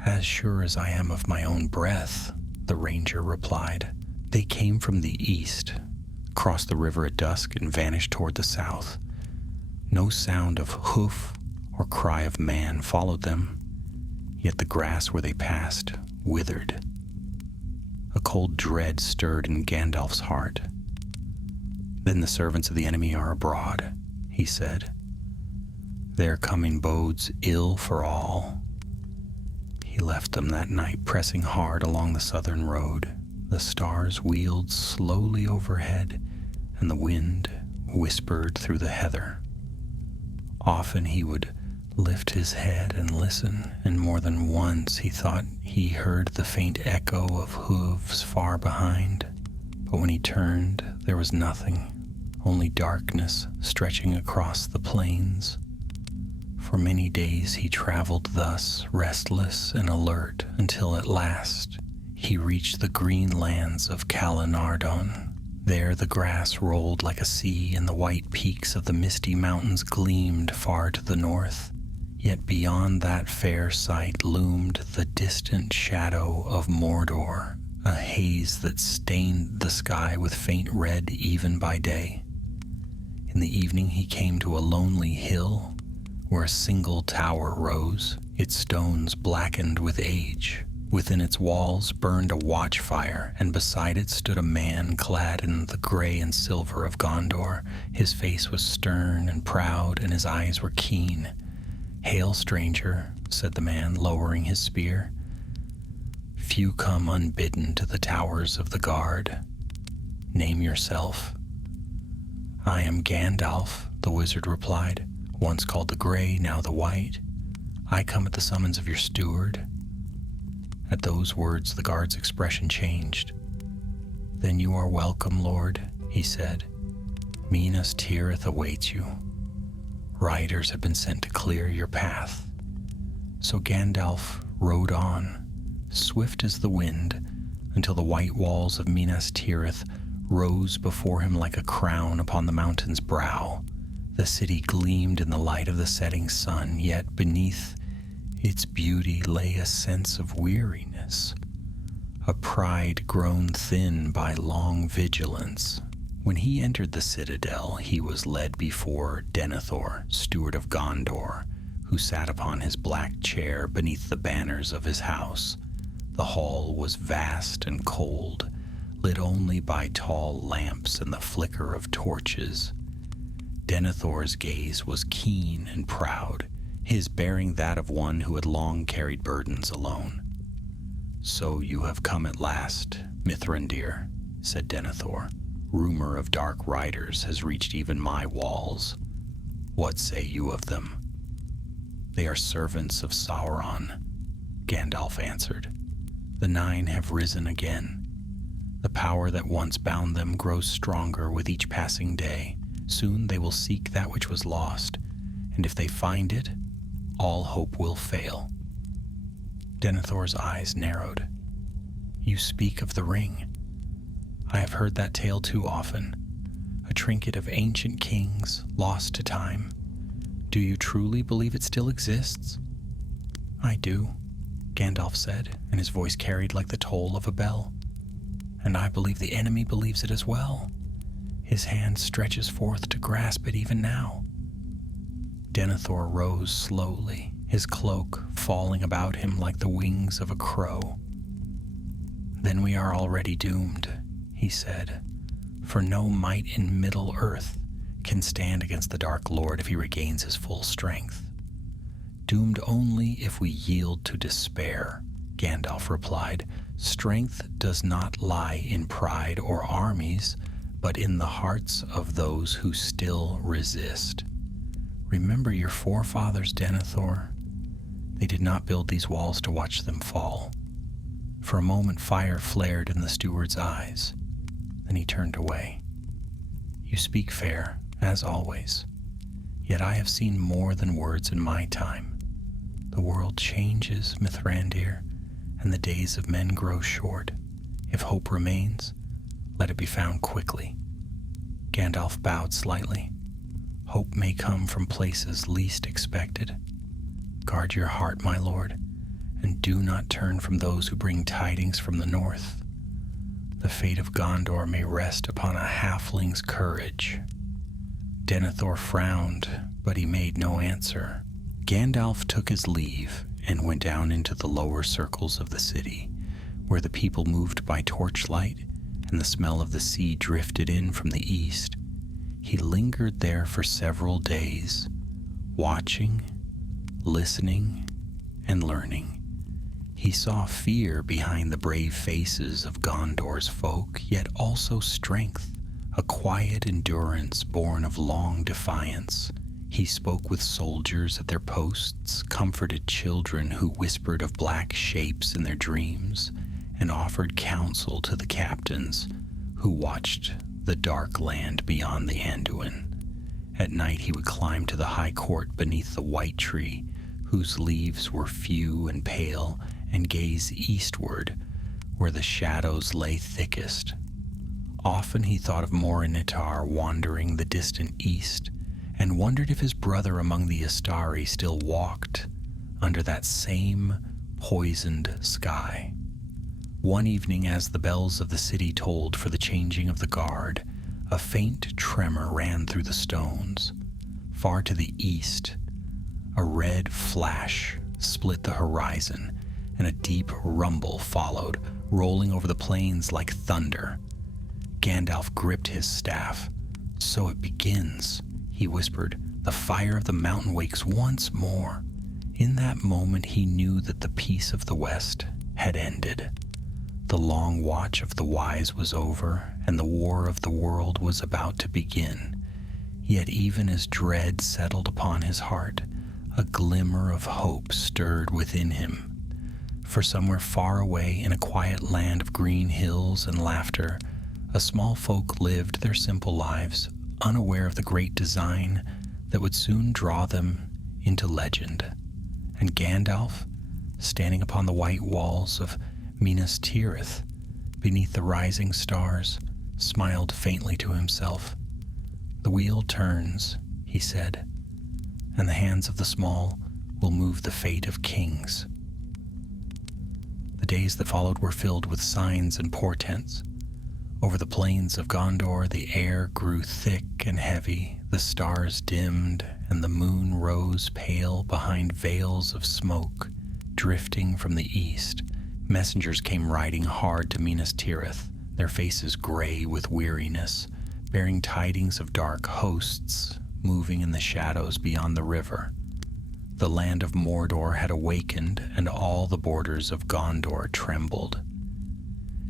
"As sure as I am of my own breath," the ranger replied. "They came from the east, crossed the river at dusk, and vanished toward the south. No sound of hoof or cry of man followed them, yet the grass where they passed withered." A cold dread stirred in Gandalf's heart. "Then the servants of the enemy are abroad," he said. "Their coming bodes ill for all." He left them that night, pressing hard along the southern road. The stars wheeled slowly overhead, and the wind whispered through the heather. Often he would lift his head and listen, and more than once he thought he heard the faint echo of hooves far behind. But when he turned, there was nothing, only darkness stretching across the plains. For many days he traveled thus, restless and alert, until at last he reached the green lands of Calenardon. There the grass rolled like a sea, and the white peaks of the misty mountains gleamed far to the north. Yet beyond that fair sight loomed the distant shadow of Mordor, a haze that stained the sky with faint red even by day. In the evening he came to a lonely hill where a single tower rose, its stones blackened with age. Within its walls burned a watchfire, and beside it stood a man clad in the gray and silver of Gondor. His face was stern and proud, and his eyes were keen. "Hail, stranger," said the man, lowering his spear. "Few come unbidden to the towers of the guard. Name yourself." "I am Gandalf," the wizard replied, "once called the Grey, now the White. I come at the summons of your steward." At those words, the guard's expression changed. "Then you are welcome, Lord," he said. "Minas Tirith awaits you. Riders have been sent to clear your path." So Gandalf rode on, swift as the wind, until the white walls of Minas Tirith rose before him like a crown upon the mountain's brow. The city gleamed in the light of the setting sun, yet beneath its beauty lay a sense of weariness, a pride grown thin by long vigilance. When he entered the citadel, he was led before Denethor, steward of Gondor, who sat upon his black chair beneath the banners of his house. The hall was vast and cold, lit only by tall lamps and the flicker of torches. Denethor's gaze was keen and proud, his bearing that of one who had long carried burdens alone. "So you have come at last, Mithrandir," said Denethor. "Rumor of dark riders has reached even my walls. What say you of them?" "They are servants of Sauron," Gandalf answered. "The Nine have risen again. The power that once bound them grows stronger with each passing day. Soon they will seek that which was lost, and if they find it, all hope will fail." Denethor's eyes narrowed. "You speak of the ring. I have heard that tale too often. A trinket of ancient kings, lost to time. Do you truly believe it still exists?" "I do," Gandalf said, and his voice carried like the toll of a bell. "And I believe the enemy believes it as well. His hand stretches forth to grasp it even now." Denethor rose slowly, his cloak falling about him like the wings of a crow. "Then we are already doomed," he said, "for no might in Middle-earth can stand against the Dark Lord if he regains his full strength." "Doomed only if we yield to despair," Gandalf replied. "Strength does not lie in pride or armies, but in the hearts of those who still resist. Remember your forefathers, Denethor. They did not build these walls to watch them fall." For a moment fire flared in the steward's eyes. Then he turned away. "You speak fair, as always. Yet I have seen more than words in my time. The world changes, Mithrandir, and the days of men grow short. If hope remains, let it be found quickly." Gandalf bowed slightly. "Hope may come from places least expected. Guard your heart, my lord, and do not turn from those who bring tidings from the north. The fate of Gondor may rest upon a halfling's courage." Denethor frowned, but he made no answer. Gandalf took his leave and went down into the lower circles of the city, where the people moved by torchlight and the smell of the sea drifted in from the east. He lingered there for several days, watching, listening, and learning. He saw fear behind the brave faces of Gondor's folk, yet also strength, a quiet endurance born of long defiance. He spoke with soldiers at their posts, comforted children who whispered of black shapes in their dreams, and offered counsel to the captains who watched the dark land beyond the Anduin. At night he would climb to the high court beneath the white tree, whose leaves were few and pale, and gaze eastward, where the shadows lay thickest. Often he thought of Morinitar wandering the distant east, and wondered if his brother among the Astari still walked under that same poisoned sky. One evening, as the bells of the city tolled for the changing of the guard, a faint tremor ran through the stones. Far to the east, a red flash split the horizon, and a deep rumble followed, rolling over the plains like thunder. Gandalf gripped his staff. "So it begins," he whispered. "The fire of the mountain wakes once more." In that moment he knew that the peace of the West had ended. The long watch of the wise was over, and the war of the world was about to begin. Yet even as dread settled upon his heart, a glimmer of hope stirred within him. For somewhere far away in a quiet land of green hills and laughter, a small folk lived their simple lives, unaware of the great design that would soon draw them into legend. And Gandalf, standing upon the white walls of Minas Tirith, beneath the rising stars, smiled faintly to himself. "The wheel turns," he said, "and the hands of the small will move the fate of kings." The days that followed were filled with signs and portents. Over the plains of Gondor, the air grew thick and heavy, the stars dimmed, and the moon rose pale behind veils of smoke drifting from the east. Messengers came riding hard to Minas Tirith, their faces gray with weariness, bearing tidings of dark hosts moving in the shadows beyond the river. The land of Mordor had awakened, and all the borders of Gondor trembled.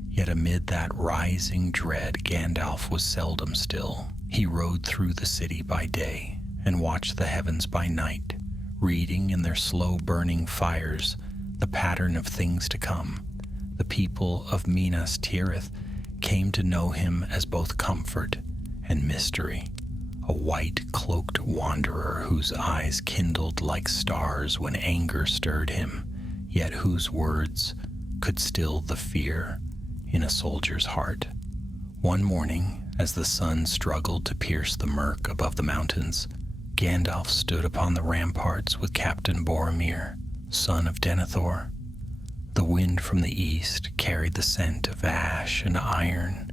Yet amid that rising dread, Gandalf was seldom still. He rode through the city by day and watched the heavens by night, reading in their slow-burning fires the pattern of things to come. The people of Minas Tirith came to know him as both comfort and mystery, a white-cloaked wanderer whose eyes kindled like stars when anger stirred him, yet whose words could still the fear in a soldier's heart. One morning, as the sun struggled to pierce the murk above the mountains, Gandalf stood upon the ramparts with Captain Boromir, son of Denethor. The wind from the east carried the scent of ash and iron.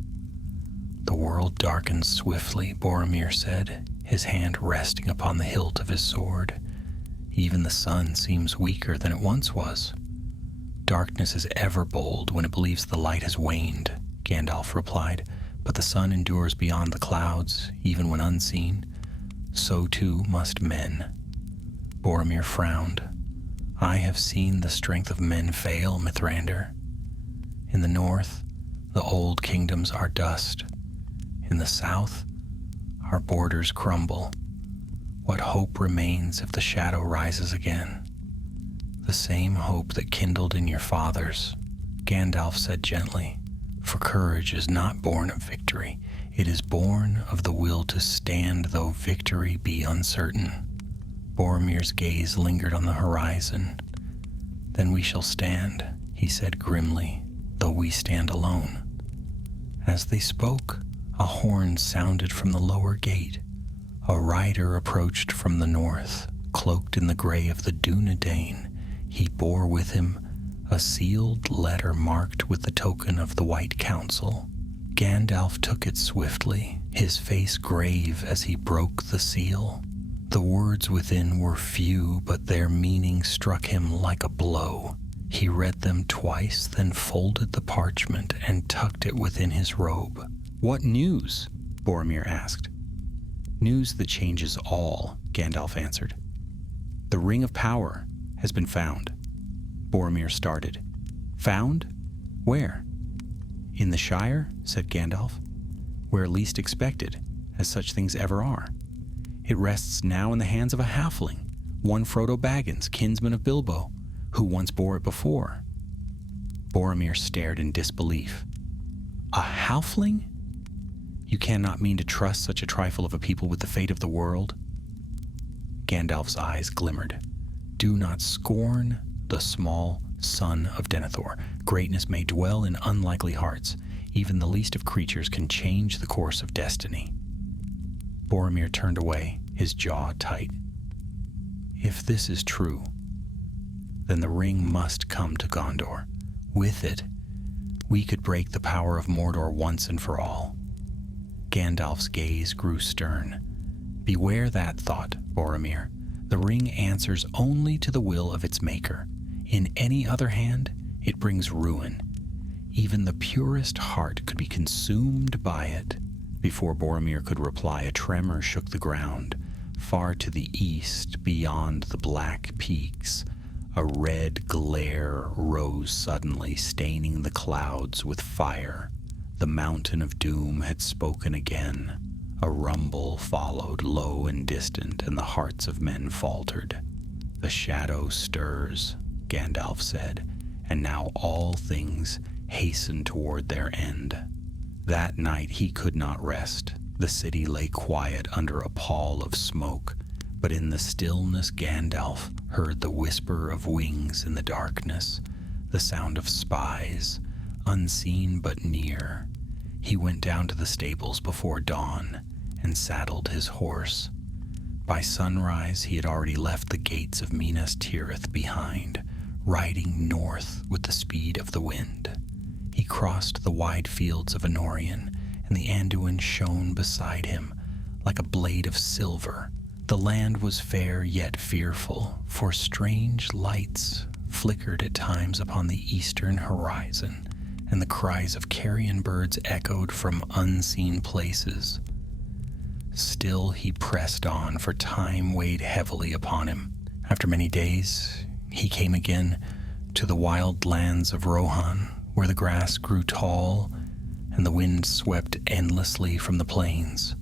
"The world darkens swiftly," Boromir said, his hand resting upon the hilt of his sword. "Even the sun seems weaker than it once was." "Darkness is ever bold when it believes the light has waned," Gandalf replied, "but the sun endures beyond the clouds, even when unseen. So too must men." Boromir frowned. "I have seen the strength of men fail, Mithrandir. In the north, the old kingdoms are dust. In the south, our borders crumble. What hope remains if the shadow rises again?" "The same hope that kindled in your fathers," Gandalf said gently. "For courage is not born of victory. It is born of the will to stand though victory be uncertain." Boromir's gaze lingered on the horizon. "Then we shall stand," he said grimly, "though we stand alone." As they spoke, a horn sounded from the lower gate. A rider approached from the north, cloaked in the gray of the Dunedain. He bore with him a sealed letter marked with the token of the White Council. Gandalf took it swiftly, his face grave as he broke the seal. The words within were few, but their meaning struck him like a blow. He read them twice, then folded the parchment and tucked it within his robe. "What news?" Boromir asked. "News that changes all," Gandalf answered. "The Ring of Power has been found." Boromir started. "Found? Where?" "In the Shire," said Gandalf. "Where least expected, as such things ever are. It rests now in the hands of a halfling, one Frodo Baggins, kinsman of Bilbo, who once bore it before." Boromir stared in disbelief. "A halfling? You cannot mean to trust such a trifle of a people with the fate of the world." Gandalf's eyes glimmered. "Do not scorn the small son of Denethor. Greatness may dwell in unlikely hearts. Even the least of creatures can change the course of destiny." Boromir turned away, his jaw tight. "If this is true, then the ring must come to Gondor. With it, we could break the power of Mordor once and for all." Gandalf's gaze grew stern. "Beware that thought, Boromir. The ring answers only to the will of its maker. In any other hand, it brings ruin. Even the purest heart could be consumed by it." Before Boromir could reply, a tremor shook the ground. Far to the east, beyond the black peaks, a red glare rose suddenly, staining the clouds with fire. The mountain of doom had spoken again. A rumble followed, low and distant, and the hearts of men faltered. "The shadow stirs," Gandalf said, "and now all things hasten toward their end." That night he could not rest. The city lay quiet under a pall of smoke, but in the stillness Gandalf heard the whisper of wings in the darkness, the sound of spies, unseen but near. He went down to the stables before dawn and saddled his horse. By sunrise he had already left the gates of Minas Tirith behind, riding north with the speed of the wind. He crossed the wide fields of Anorion, and the Anduin shone beside him like a blade of silver. The land was fair yet fearful, for strange lights flickered at times upon the eastern horizon, and the cries of carrion birds echoed from unseen places. Still he pressed on, for time weighed heavily upon him. After many days, he came again to the wild lands of Rohan, where the grass grew tall and the wind swept endlessly from the plains.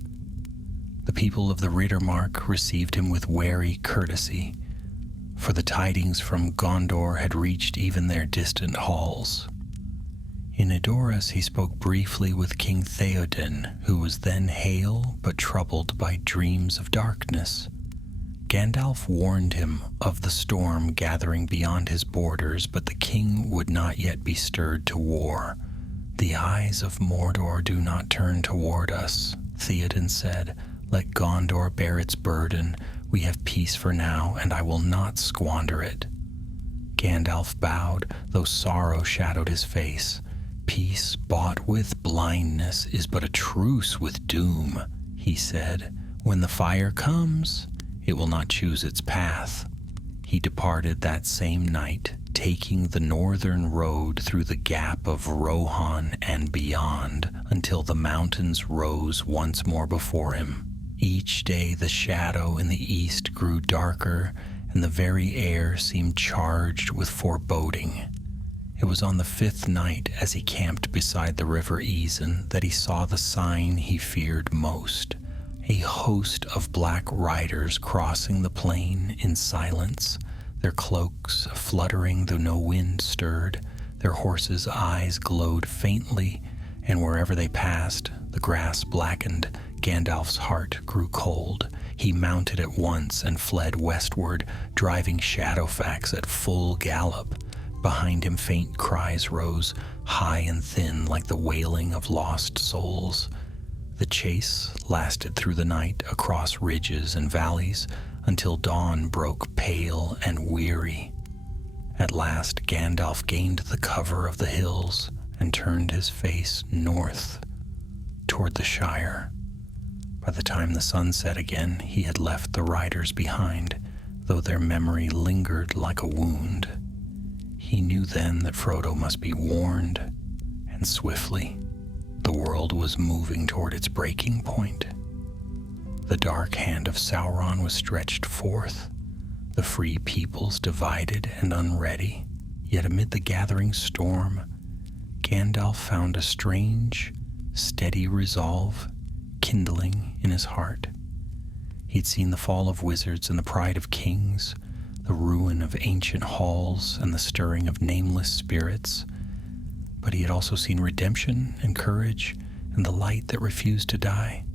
The people of the Riddermark received him with wary courtesy, for the tidings from Gondor had reached even their distant halls. In Edoras he spoke briefly with King Theoden, who was then hale but troubled by dreams of darkness. Gandalf warned him of the storm gathering beyond his borders, but the king would not yet be stirred to war. "The eyes of Mordor do not turn toward us," Theoden said. "Let Gondor bear its burden. We have peace for now, and I will not squander it." Gandalf bowed, though sorrow shadowed his face. "Peace bought with blindness is but a truce with doom," he said. "When the fire comes, it will not choose its path." He departed that same night, taking the northern road through the gap of Rohan and beyond, until the mountains rose once more before him. Each day the shadow in the east grew darker, and the very air seemed charged with foreboding. It was on the 5th night, as he camped beside the river Isen, that he saw the sign he feared most. A host of black riders crossing the plain in silence, their cloaks fluttering though no wind stirred. Their horses' eyes glowed faintly, and wherever they passed, the grass blackened. Gandalf's heart grew cold. He mounted at once and fled westward, driving Shadowfax at full gallop. Behind him faint cries rose, high and thin like the wailing of lost souls. The chase lasted through the night across ridges and valleys until dawn broke pale and weary. At last Gandalf gained the cover of the hills and turned his face north toward the Shire. By the time the sun set again, he had left the riders behind, though their memory lingered like a wound. He knew then that Frodo must be warned, and swiftly. The world was moving toward its breaking point. The dark hand of Sauron was stretched forth, the free peoples divided and unready. Yet amid the gathering storm, Gandalf found a strange, steady resolve kindling in his heart. He'd seen the fall of wizards and the pride of kings, the ruin of ancient halls and the stirring of nameless spirits, but he had also seen redemption and courage and the light that refused to die.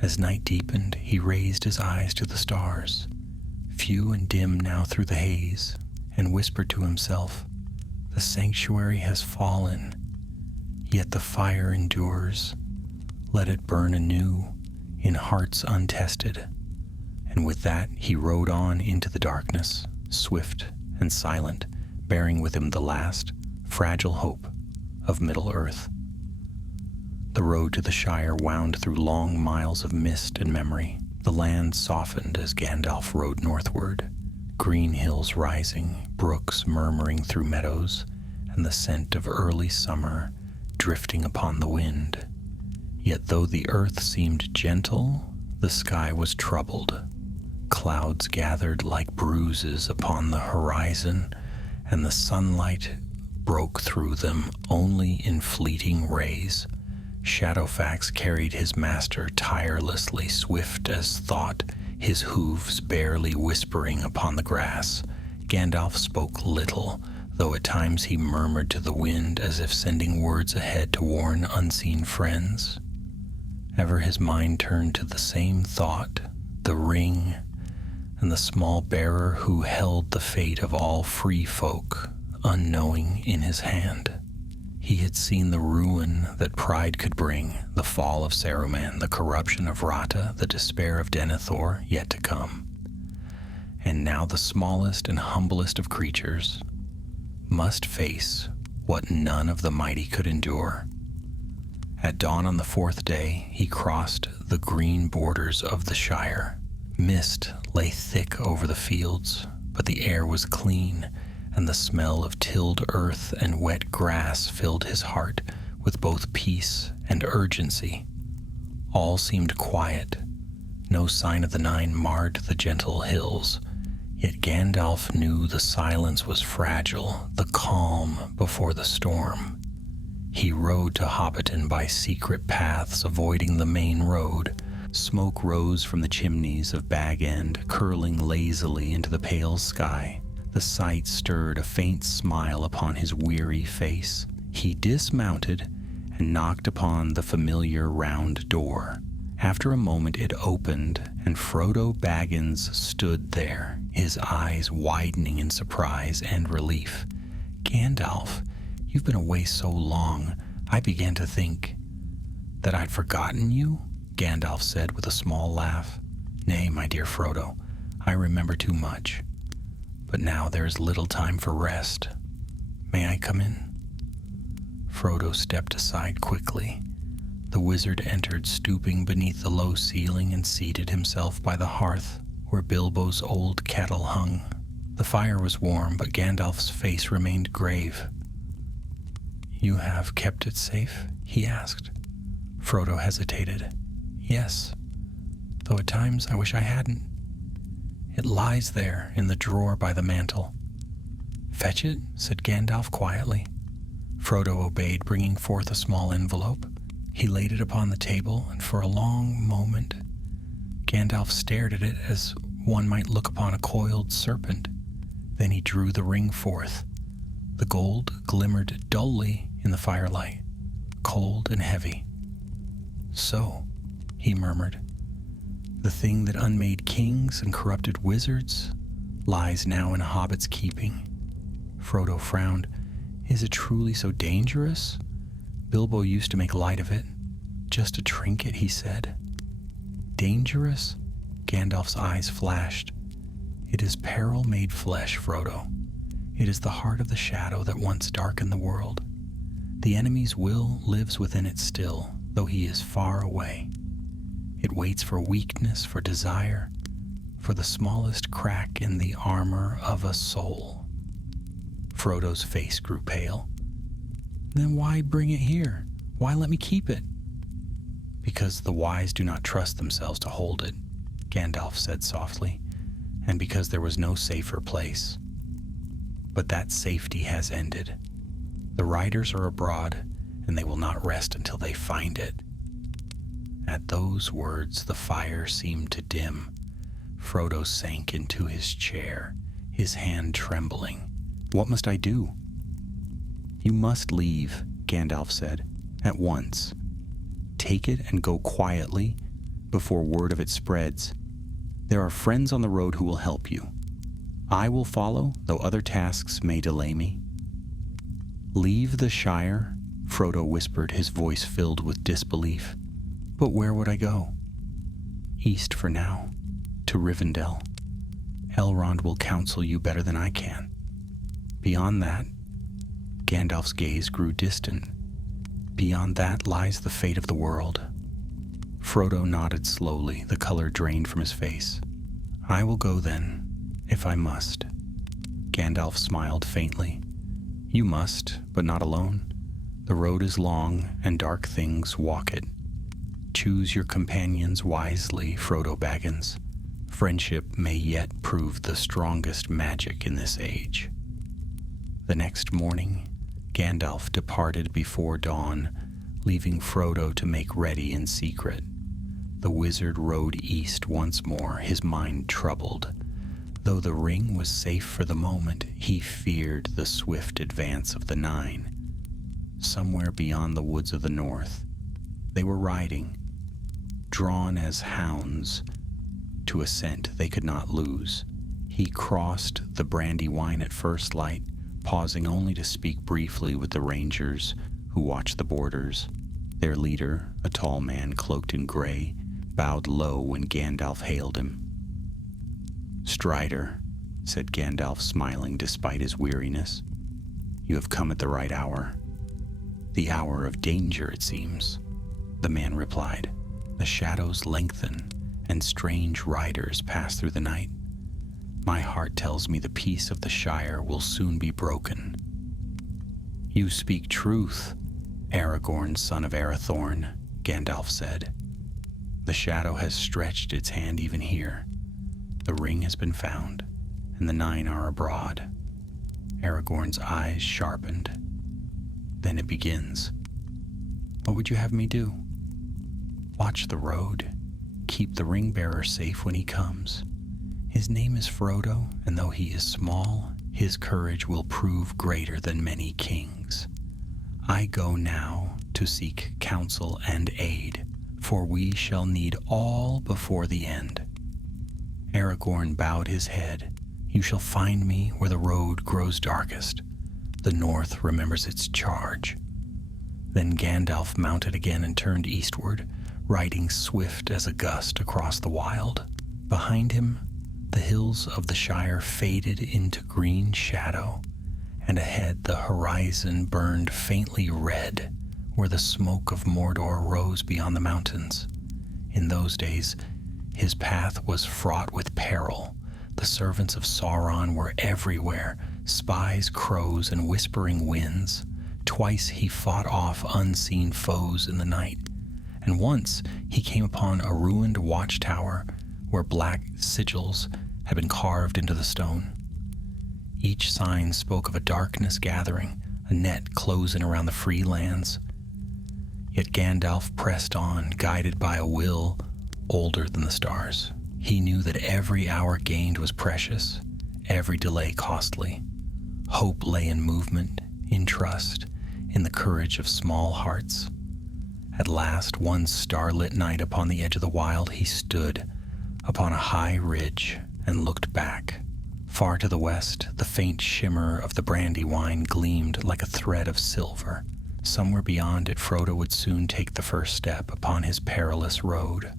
As night deepened, he raised his eyes to the stars, few and dim now through the haze, and whispered to himself, "The sanctuary has fallen, yet the fire endures. Let it burn anew in hearts untested." And with that he rode on into the darkness, swift and silent, bearing with him the last, fragile hope of Middle-earth. The road to the Shire wound through long miles of mist and memory. The land softened as Gandalf rode northward, green hills rising, brooks murmuring through meadows, and the scent of early summer drifting upon the wind. Yet though the earth seemed gentle, the sky was troubled. Clouds gathered like bruises upon the horizon, and the sunlight broke through them only in fleeting rays. Shadowfax carried his master tirelessly, swift as thought, his hooves barely whispering upon the grass. Gandalf spoke little, though at times he murmured to the wind as if sending words ahead to warn unseen friends. Ever his mind turned to the same thought, the ring, and the small bearer who held the fate of all free folk, unknowing in his hand. He had seen the ruin that pride could bring, the fall of Saruman, the corruption of Rata, the despair of Denethor yet to come. And now the smallest and humblest of creatures must face what none of the mighty could endure. At dawn on the fourth day, he crossed the green borders of the Shire. Mist lay thick over the fields, but the air was clean, and the smell of tilled earth and wet grass filled his heart with both peace and urgency. All seemed quiet. No sign of the Nine marred the gentle hills, yet Gandalf knew the silence was fragile, the calm before the storm. He rode to Hobbiton by secret paths, avoiding the main road. Smoke rose from the chimneys of Bag End, curling lazily into the pale sky. The sight stirred a faint smile upon his weary face. He dismounted and knocked upon the familiar round door. After a moment it opened, and Frodo Baggins stood there, his eyes widening in surprise and relief. "Gandalf, you've been away so long, I began to think that I'd forgotten you," Gandalf said with a small laugh. "Nay, my dear Frodo, I remember too much. But now there is little time for rest. May I come in?" Frodo stepped aside quickly. The wizard entered, stooping beneath the low ceiling, and seated himself by the hearth where Bilbo's old kettle hung. The fire was warm, but Gandalf's face remained grave. "You have kept it safe?" he asked. Frodo hesitated. "Yes, though at times I wish I hadn't. It lies there in the drawer by the mantel." "Fetch it," said Gandalf quietly. Frodo obeyed, bringing forth a small envelope. He laid it upon the table, and for a long moment Gandalf stared at it as one might look upon a coiled serpent. Then he drew the ring forth. The gold glimmered dully in the firelight, cold and heavy. "So," he murmured, "the thing that unmade kings and corrupted wizards lies now in a hobbit's keeping." Frodo frowned. "Is it truly so dangerous? Bilbo used to make light of it. Just a trinket," he said. "Dangerous?" Gandalf's eyes flashed. "It is peril made flesh, Frodo. It is the heart of the shadow that once darkened the world. The enemy's will lives within it still, though he is far away. It waits for weakness, for desire, for the smallest crack in the armor of a soul." Frodo's face grew pale. "Then why bring it here? Why let me keep it?" "Because the wise do not trust themselves to hold it," Gandalf said softly, "and because there was no safer place. But that safety has ended. The riders are abroad, and they will not rest until they find it." At those words, the fire seemed to dim. Frodo sank into his chair, his hand trembling. "What must I do?" "You must leave," Gandalf said, "at once. take it and go quietly before word of it spreads. There are friends on the road who will help you. I will follow, though other tasks may delay me." "Leave the Shire?" Frodo whispered, his voice filled with disbelief. "But where would I go?" "East for now, to Rivendell. Elrond will counsel you better than I can. Beyond that," Gandalf's gaze grew distant, "beyond that lies the fate of the world." Frodo nodded slowly, the color drained from his face. "I will go then, if I must." Gandalf smiled faintly. "You must, but not alone. The road is long, and dark things walk it. Choose your companions wisely, Frodo Baggins. Friendship may yet prove the strongest magic in this age." The next morning, Gandalf departed before dawn, leaving Frodo to make ready in secret. The wizard rode east once more, his mind troubled. Though the ring was safe for the moment, he feared the swift advance of the Nine. Somewhere beyond the woods of the north, they were riding, drawn as hounds, to a scent they could not lose. He crossed the Brandywine at first light, pausing only to speak briefly with the rangers who watched the borders. Their leader, a tall man cloaked in gray, bowed low when Gandalf hailed him. "Strider," said Gandalf, smiling despite his weariness, "you have come at the right hour." "The hour of danger, it seems," the man replied. "The shadows lengthen, and strange riders pass through the night. My heart tells me the peace of the Shire will soon be broken." "You speak truth, Aragorn, son of Arathorn," Gandalf said. "The shadow has stretched its hand even here. The ring has been found, and the Nine are abroad." Aragorn's eyes sharpened. "Then it begins. What would you have me do?" "Watch the road. Keep the ring-bearer safe when he comes. His name is Frodo, and though he is small, his courage will prove greater than many kings. I go now to seek counsel and aid, for we shall need all before the end." Aragorn bowed his head. "You shall find me where the road grows darkest. The north remembers its charge." Then Gandalf mounted again and turned eastward, riding swift as a gust across the wild. Behind him, the hills of the Shire faded into green shadow, and ahead the horizon burned faintly red where the smoke of Mordor rose beyond the mountains. In those days, his path was fraught with peril. The servants of Sauron were everywhere, spies, crows, and whispering winds. Twice he fought off unseen foes in the night, and once he came upon a ruined watchtower where black sigils had been carved into the stone. Each sign spoke of a darkness gathering, a net closing around the free lands. Yet Gandalf pressed on, guided by a will older than the stars. He knew that every hour gained was precious, every delay costly. Hope lay in movement, in trust, in the courage of small hearts. At last, one starlit night upon the edge of the wild, he stood upon a high ridge and looked back. Far to the west, the faint shimmer of the Brandywine gleamed like a thread of silver. Somewhere beyond it, Frodo would soon take the first step upon his perilous road.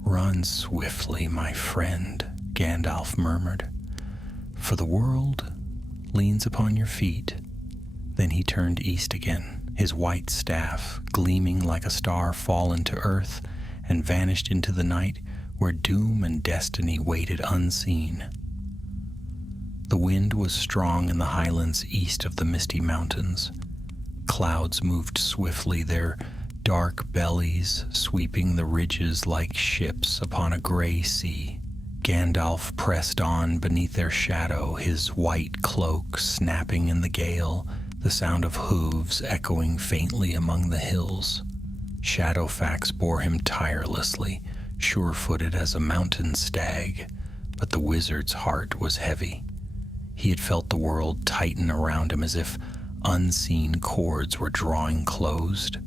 "Run swiftly, my friend," Gandalf murmured, "for the world leans upon your feet." Then he turned east again, his white staff gleaming like a star fallen to earth, and vanished into the night where doom and destiny waited unseen. The wind was strong in the highlands east of the misty mountains. Clouds moved swiftly, their dark bellies sweeping the ridges like ships upon a gray sea. Gandalf pressed on beneath their shadow, his white cloak snapping in the gale, the sound of hooves echoing faintly among the hills. Shadowfax bore him tirelessly, sure-footed as a mountain stag, but the wizard's heart was heavy. He had felt the world tighten around him as if unseen cords were drawing closed.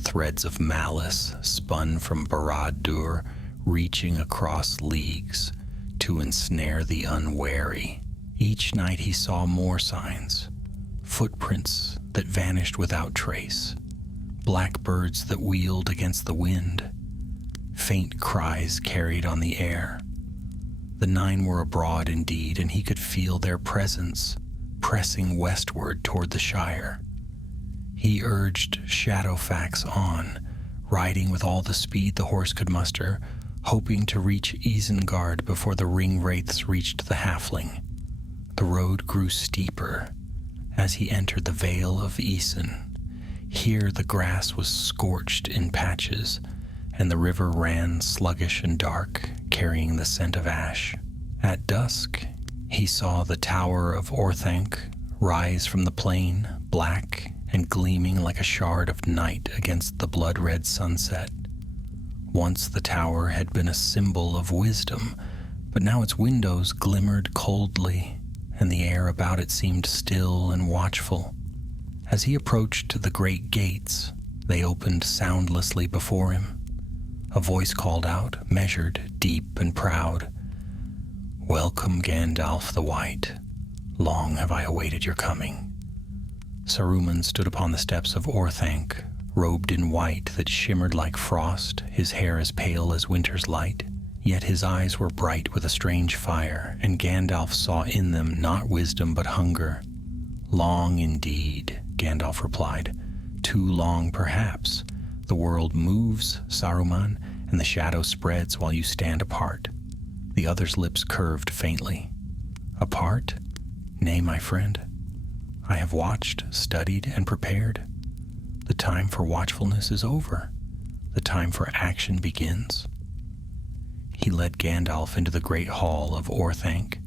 threads of malice spun from Barad-dûr, reaching across leagues to ensnare the unwary. Each night he saw more signs, footprints that vanished without trace, blackbirds that wheeled against the wind, faint cries carried on the air. The nine were abroad indeed, and he could feel their presence pressing westward toward the Shire. He urged Shadowfax on, riding with all the speed the horse could muster, hoping to reach Isengard before the ring wraiths reached the halfling. The road grew steeper as he entered the Vale of Isen. Here the grass was scorched in patches, and the river ran sluggish and dark, carrying the scent of ash. At dusk, he saw the tower of Orthanc rise from the plain, black and gleaming like a shard of night against the blood-red sunset. Once the tower had been a symbol of wisdom, but now its windows glimmered coldly, and the air about it seemed still and watchful. As he approached the great gates, they opened soundlessly before him. A voice called out, measured, deep, and proud, "Welcome, Gandalf the White. Long have I awaited your coming." Saruman stood upon the steps of Orthanc, robed in white that shimmered like frost, his hair as pale as winter's light. Yet his eyes were bright with a strange fire, and Gandalf saw in them not wisdom but hunger. "Long indeed," Gandalf replied. "Too long, perhaps. The world moves, Saruman, and the shadow spreads while you stand apart." The other's lips curved faintly. "Apart? Nay, my friend. I have watched, studied, and prepared. The time for watchfulness is over. The time for action begins." He led Gandalf into the great hall of Orthanc.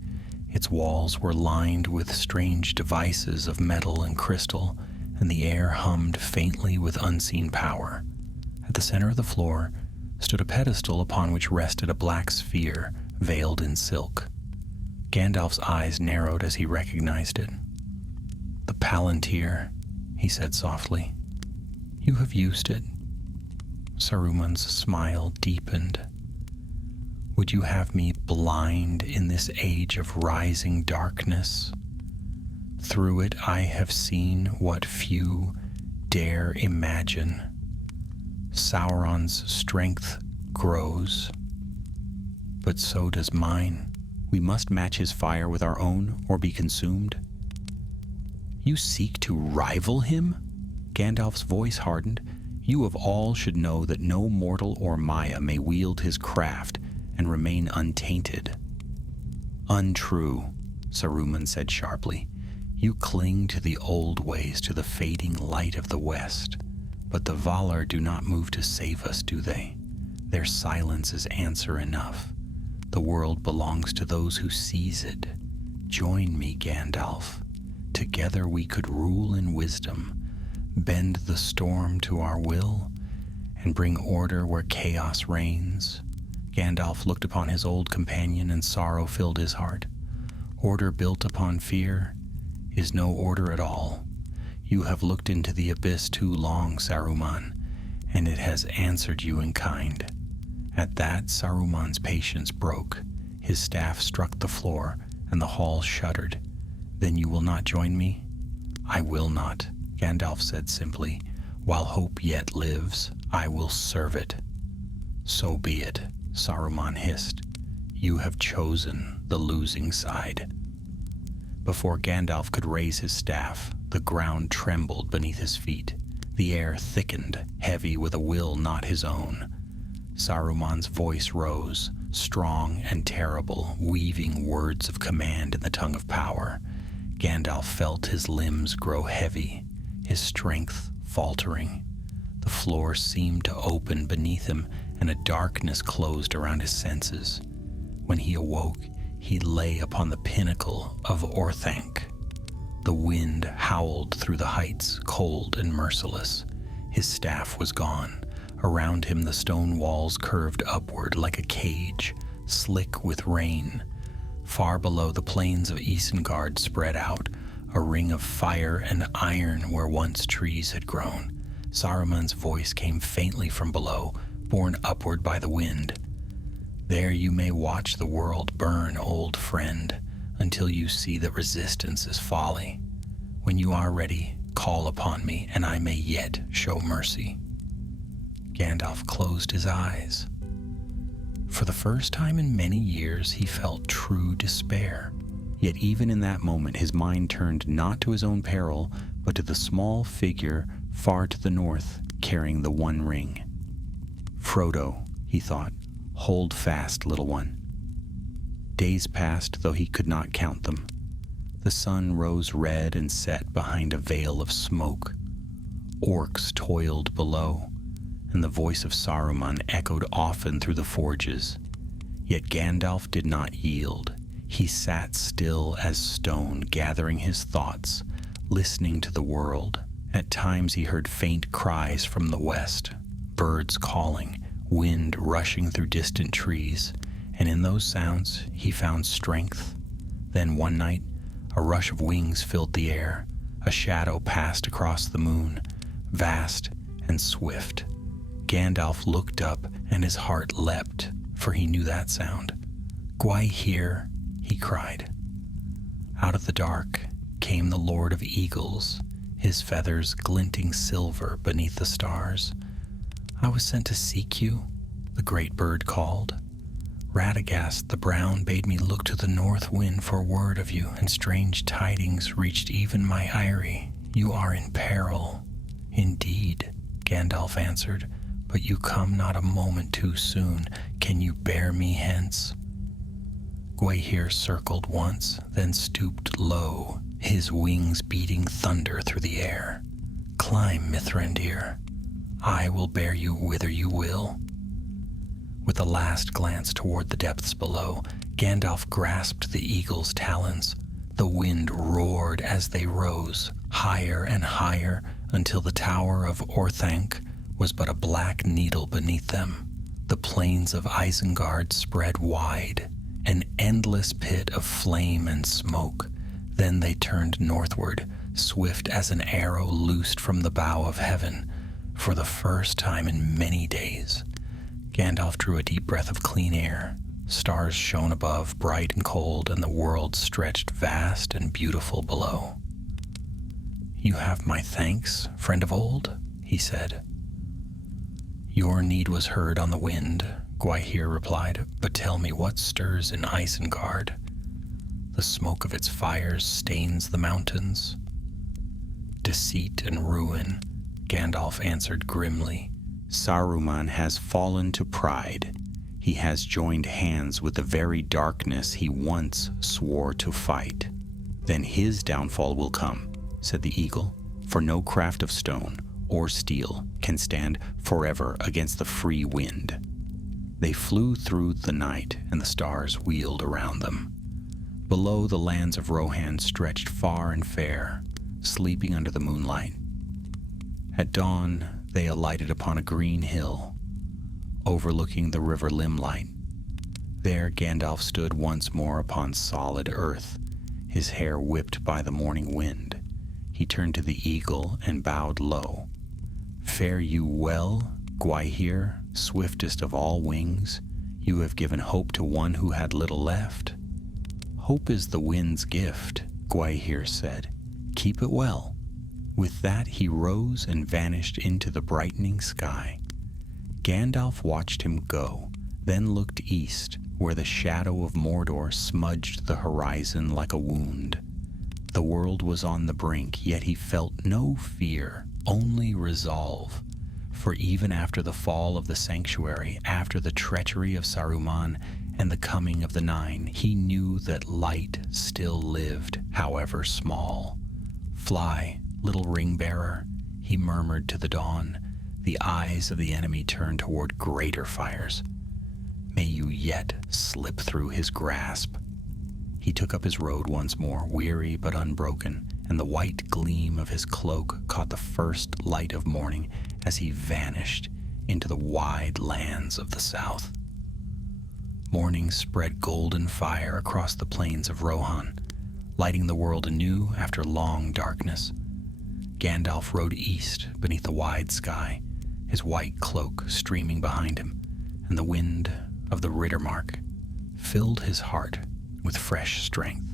Its walls were lined with strange devices of metal and crystal, and the air hummed faintly with unseen power. At the center of the floor stood a pedestal upon which rested a black sphere veiled in silk. Gandalf's eyes narrowed as he recognized it. "The Palantir," he said softly. "You have used it." Saruman's smile deepened. "Would you have me blind in this age of rising darkness? Through it I have seen what few dare imagine. Sauron's strength grows, but so does mine. We must match his fire with our own or be consumed." "You seek to rival him?" Gandalf's voice hardened. "You of all should know that no mortal or Maya may wield his craft and remain untainted." "Untrue," Saruman said sharply. "You cling to the old ways, to the fading light of the West. But the Valar do not move to save us, do they? Their silence is answer enough. The world belongs to those who seize it. Join me, Gandalf. Together we could rule in wisdom, bend the storm to our will, and bring order where chaos reigns." Gandalf looked upon his old companion, and sorrow filled his heart. Order built upon fear is no order at all. You have looked into the abyss too long, Saruman, and it has answered you in kind. At that, Saruman's patience broke. His staff struck the floor, and the hall shuddered. "Then you will not join me?" "I will not," Gandalf said simply. "While hope yet lives, I will serve it." "So be it," Saruman hissed. "You have chosen the losing side." Before Gandalf could raise his staff, the ground trembled beneath his feet. The air thickened, heavy with a will not his own. Saruman's voice rose, strong and terrible, weaving words of command in the tongue of power. Gandalf felt his limbs grow heavy, his strength faltering. The floor seemed to open beneath him, and a darkness closed around his senses. When he awoke, he lay upon the pinnacle of Orthanc. The wind howled through the heights, cold and merciless. His staff was gone. Around him the stone walls curved upward like a cage, slick with rain. Far below, the plains of Isengard spread out, a ring of fire and iron where once trees had grown. Saruman's voice came faintly from below, borne upward by the wind. "There you may watch the world burn, old friend, until you see that resistance is folly. When you are ready, call upon me, and I may yet show mercy." Gandalf closed his eyes. For the first time in many years, he felt true despair. Yet even in that moment, his mind turned not to his own peril, but to the small figure far to the north, carrying the One Ring. "Frodo," he thought, "hold fast, little one." Days passed, though he could not count them. The sun rose red and set behind a veil of smoke. Orcs toiled below, and the voice of Saruman echoed often through the forges. Yet Gandalf did not yield. He sat still as stone, gathering his thoughts, listening to the world. At times he heard faint cries from the west, birds calling, wind rushing through distant trees, and in those sounds he found strength. Then one night, a rush of wings filled the air. A shadow passed across the moon, vast and swift. Gandalf looked up, and his heart leapt, for he knew that sound. "Gwaihir," he cried. Out of the dark came the Lord of Eagles, his feathers glinting silver beneath the stars. "I was sent to seek you," the great bird called. "Radagast the Brown bade me look to the north wind for word of you, and strange tidings reached even my eyrie. You are in peril." "Indeed," Gandalf answered, "but you come not a moment too soon. Can you bear me hence?" Gwaihir circled once, then stooped low, his wings beating thunder through the air. "Climb, Mithrandir. I will bear you whither you will." With a last glance toward the depths below, Gandalf grasped the eagle's talons. The wind roared as they rose, higher and higher, until the tower of Orthanc was but a black needle beneath them. The plains of Isengard spread wide, an endless pit of flame and smoke. Then they turned northward, swift as an arrow loosed from the bow of heaven. For the first time in many days, Gandalf drew a deep breath of clean air. Stars shone above, bright and cold, and the world stretched vast and beautiful below. "You have my thanks, friend of old," he said. "Your need was heard on the wind," Gwaihir replied, "but tell me what stirs in Isengard. The smoke of its fires stains the mountains." "Deceit and ruin," Gandalf answered grimly. "Saruman has fallen to pride. He has joined hands with the very darkness he once swore to fight. Then his downfall will come," said the eagle, "for no craft of stone or steel can stand forever against the free wind." They flew through the night, and the stars wheeled around them. Below, the lands of Rohan stretched far and fair, sleeping under the moonlight. At dawn, they alighted upon a green hill, overlooking the river Limelight. There Gandalf stood once more upon solid earth, his hair whipped by the morning wind. He turned to the eagle and bowed low. "Fare you well, Gwaihir, swiftest of all wings. You have given hope to one who had little left." "Hope is the wind's gift," Gwaihir said. "Keep it well." With that he rose and vanished into the brightening sky. Gandalf watched him go, then looked east, where the shadow of Mordor smudged the horizon like a wound. The world was on the brink, yet he felt no fear, only resolve. For even after the fall of the sanctuary, after the treachery of Saruman and the coming of the Nine, he knew that light still lived, however small. "Fly, little ring-bearer," he murmured to the dawn. The eyes of the enemy turned toward greater fires. May you yet slip through his grasp. He took up his road once more, weary but unbroken, and the white gleam of his cloak caught the first light of morning as he vanished into the wide lands of the south. Morning spread golden fire across the plains of Rohan, lighting the world anew after long darkness. Gandalf rode east beneath the wide sky, his white cloak streaming behind him, and the wind of the Rittermark filled his heart with fresh strength.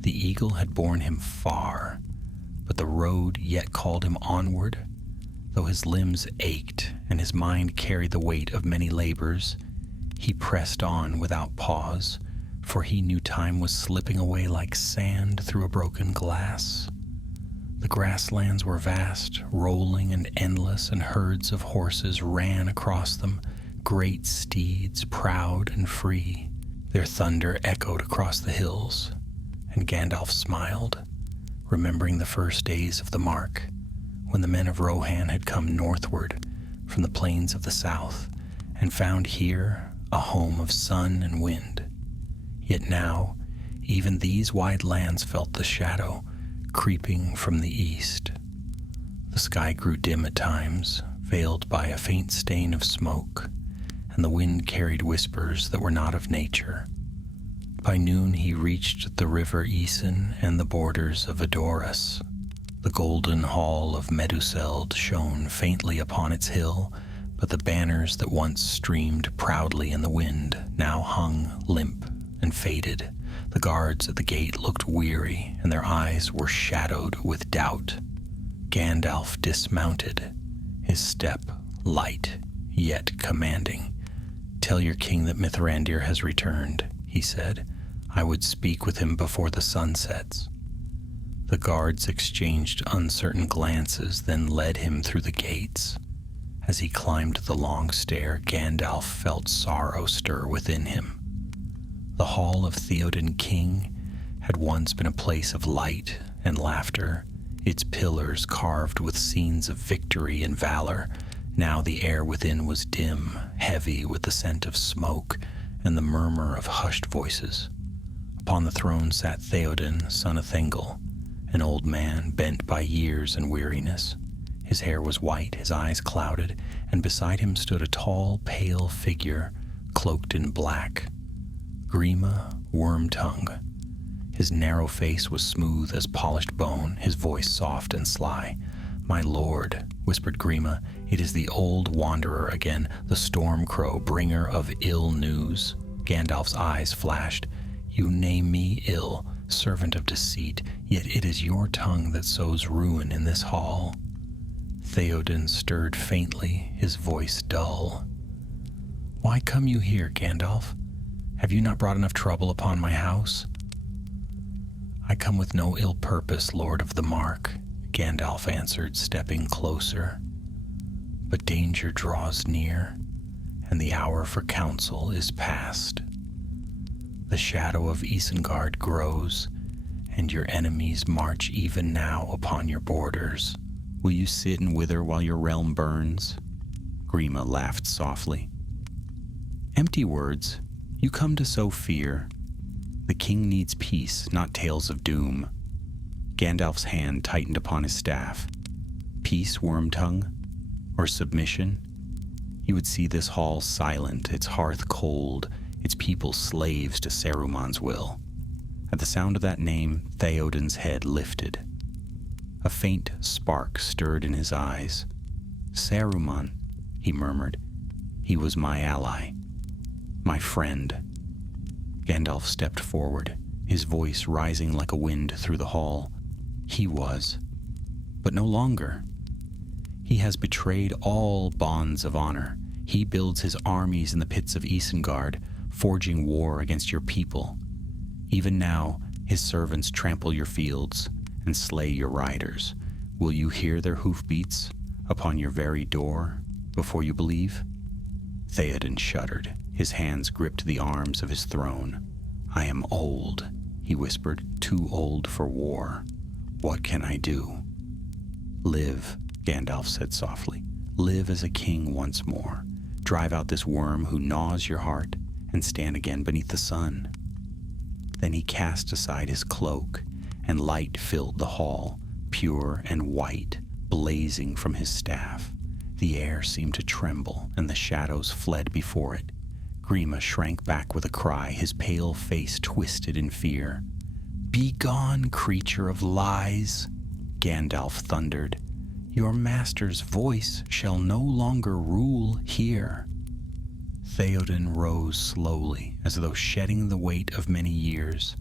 The eagle had borne him far, but the road yet called him onward. Though his limbs ached and his mind carried the weight of many labors, he pressed on without pause, for he knew time was slipping away like sand through a broken glass. The grasslands were vast, rolling and endless, and herds of horses ran across them, great steeds, proud and free. Their thunder echoed across the hills, and Gandalf smiled, remembering the first days of the Mark, when the men of Rohan had come northward from the plains of the south, and found here a home of sun and wind. Yet now, even these wide lands felt the shadow creeping from the east. The sky grew dim at times, veiled by a faint stain of smoke, and the wind carried whispers that were not of nature. By noon he reached the river Isen and the borders of Edoras. The golden hall of Meduseld shone faintly upon its hill, but the banners that once streamed proudly in the wind now hung limp and faded. The guards at the gate looked weary, and their eyes were shadowed with doubt. Gandalf dismounted, his step light yet commanding. "Tell your king that Mithrandir has returned," he said. "I would speak with him before the sun sets." The guards exchanged uncertain glances, then led him through the gates. As he climbed the long stair, Gandalf felt sorrow stir within him. The hall of Theoden King had once been a place of light and laughter, its pillars carved with scenes of victory and valor. Now the air within was dim, heavy with the scent of smoke and the murmur of hushed voices. Upon the throne sat Theoden, son of Thengel, an old man bent by years and weariness. His hair was white, his eyes clouded, and beside him stood a tall, pale figure, cloaked in black. Grima Wormtongue. His narrow face was smooth as polished bone, his voice soft and sly. "My lord," whispered Grima, "it is the old wanderer again, the Stormcrow, bringer of ill news." Gandalf's eyes flashed. "You name me ill, servant of deceit, yet it is your tongue that sows ruin in this hall." Theoden stirred faintly, his voice dull. "Why come you here, Gandalf? Have you not brought enough trouble upon my house?" "I come with no ill purpose, Lord of the Mark," Gandalf answered, stepping closer. "But danger draws near, and the hour for counsel is past. The shadow of Isengard grows, and your enemies march even now upon your borders. Will you sit and wither while your realm burns?" Grima laughed softly. "Empty words. You come to sow fear. The king needs peace, not tales of doom." Gandalf's hand tightened upon his staff. Peace, Wormtongue, or submission? You would see this hall silent, its hearth cold, its people slaves to Saruman's will. At the sound of that name, Theoden's head lifted. A faint spark stirred in his eyes. "Saruman," he murmured. "He was my ally, my friend." Gandalf stepped forward, his voice rising like a wind through the hall. "He was, but no longer. He has betrayed all bonds of honor. He builds his armies in the pits of Isengard, forging war against your people. Even now, his servants trample your fields and slay your riders. Will you hear their hoofbeats upon your very door before you believe?" Theoden shuddered. His hands gripped the arms of his throne. "I am old," he whispered, "too old for war. What can I do?" "Live," Gandalf said softly. "Live as a king once more. Drive out this worm who gnaws your heart and stand again beneath the sun." Then he cast aside his cloak, and light filled the hall, pure and white, blazing from his staff. The air seemed to tremble, and the shadows fled before it. Grima shrank back with a cry, his pale face twisted in fear. "Begone, creature of lies!" Gandalf thundered. "Your master's voice shall no longer rule here." Theoden rose slowly, as though shedding the weight of many years.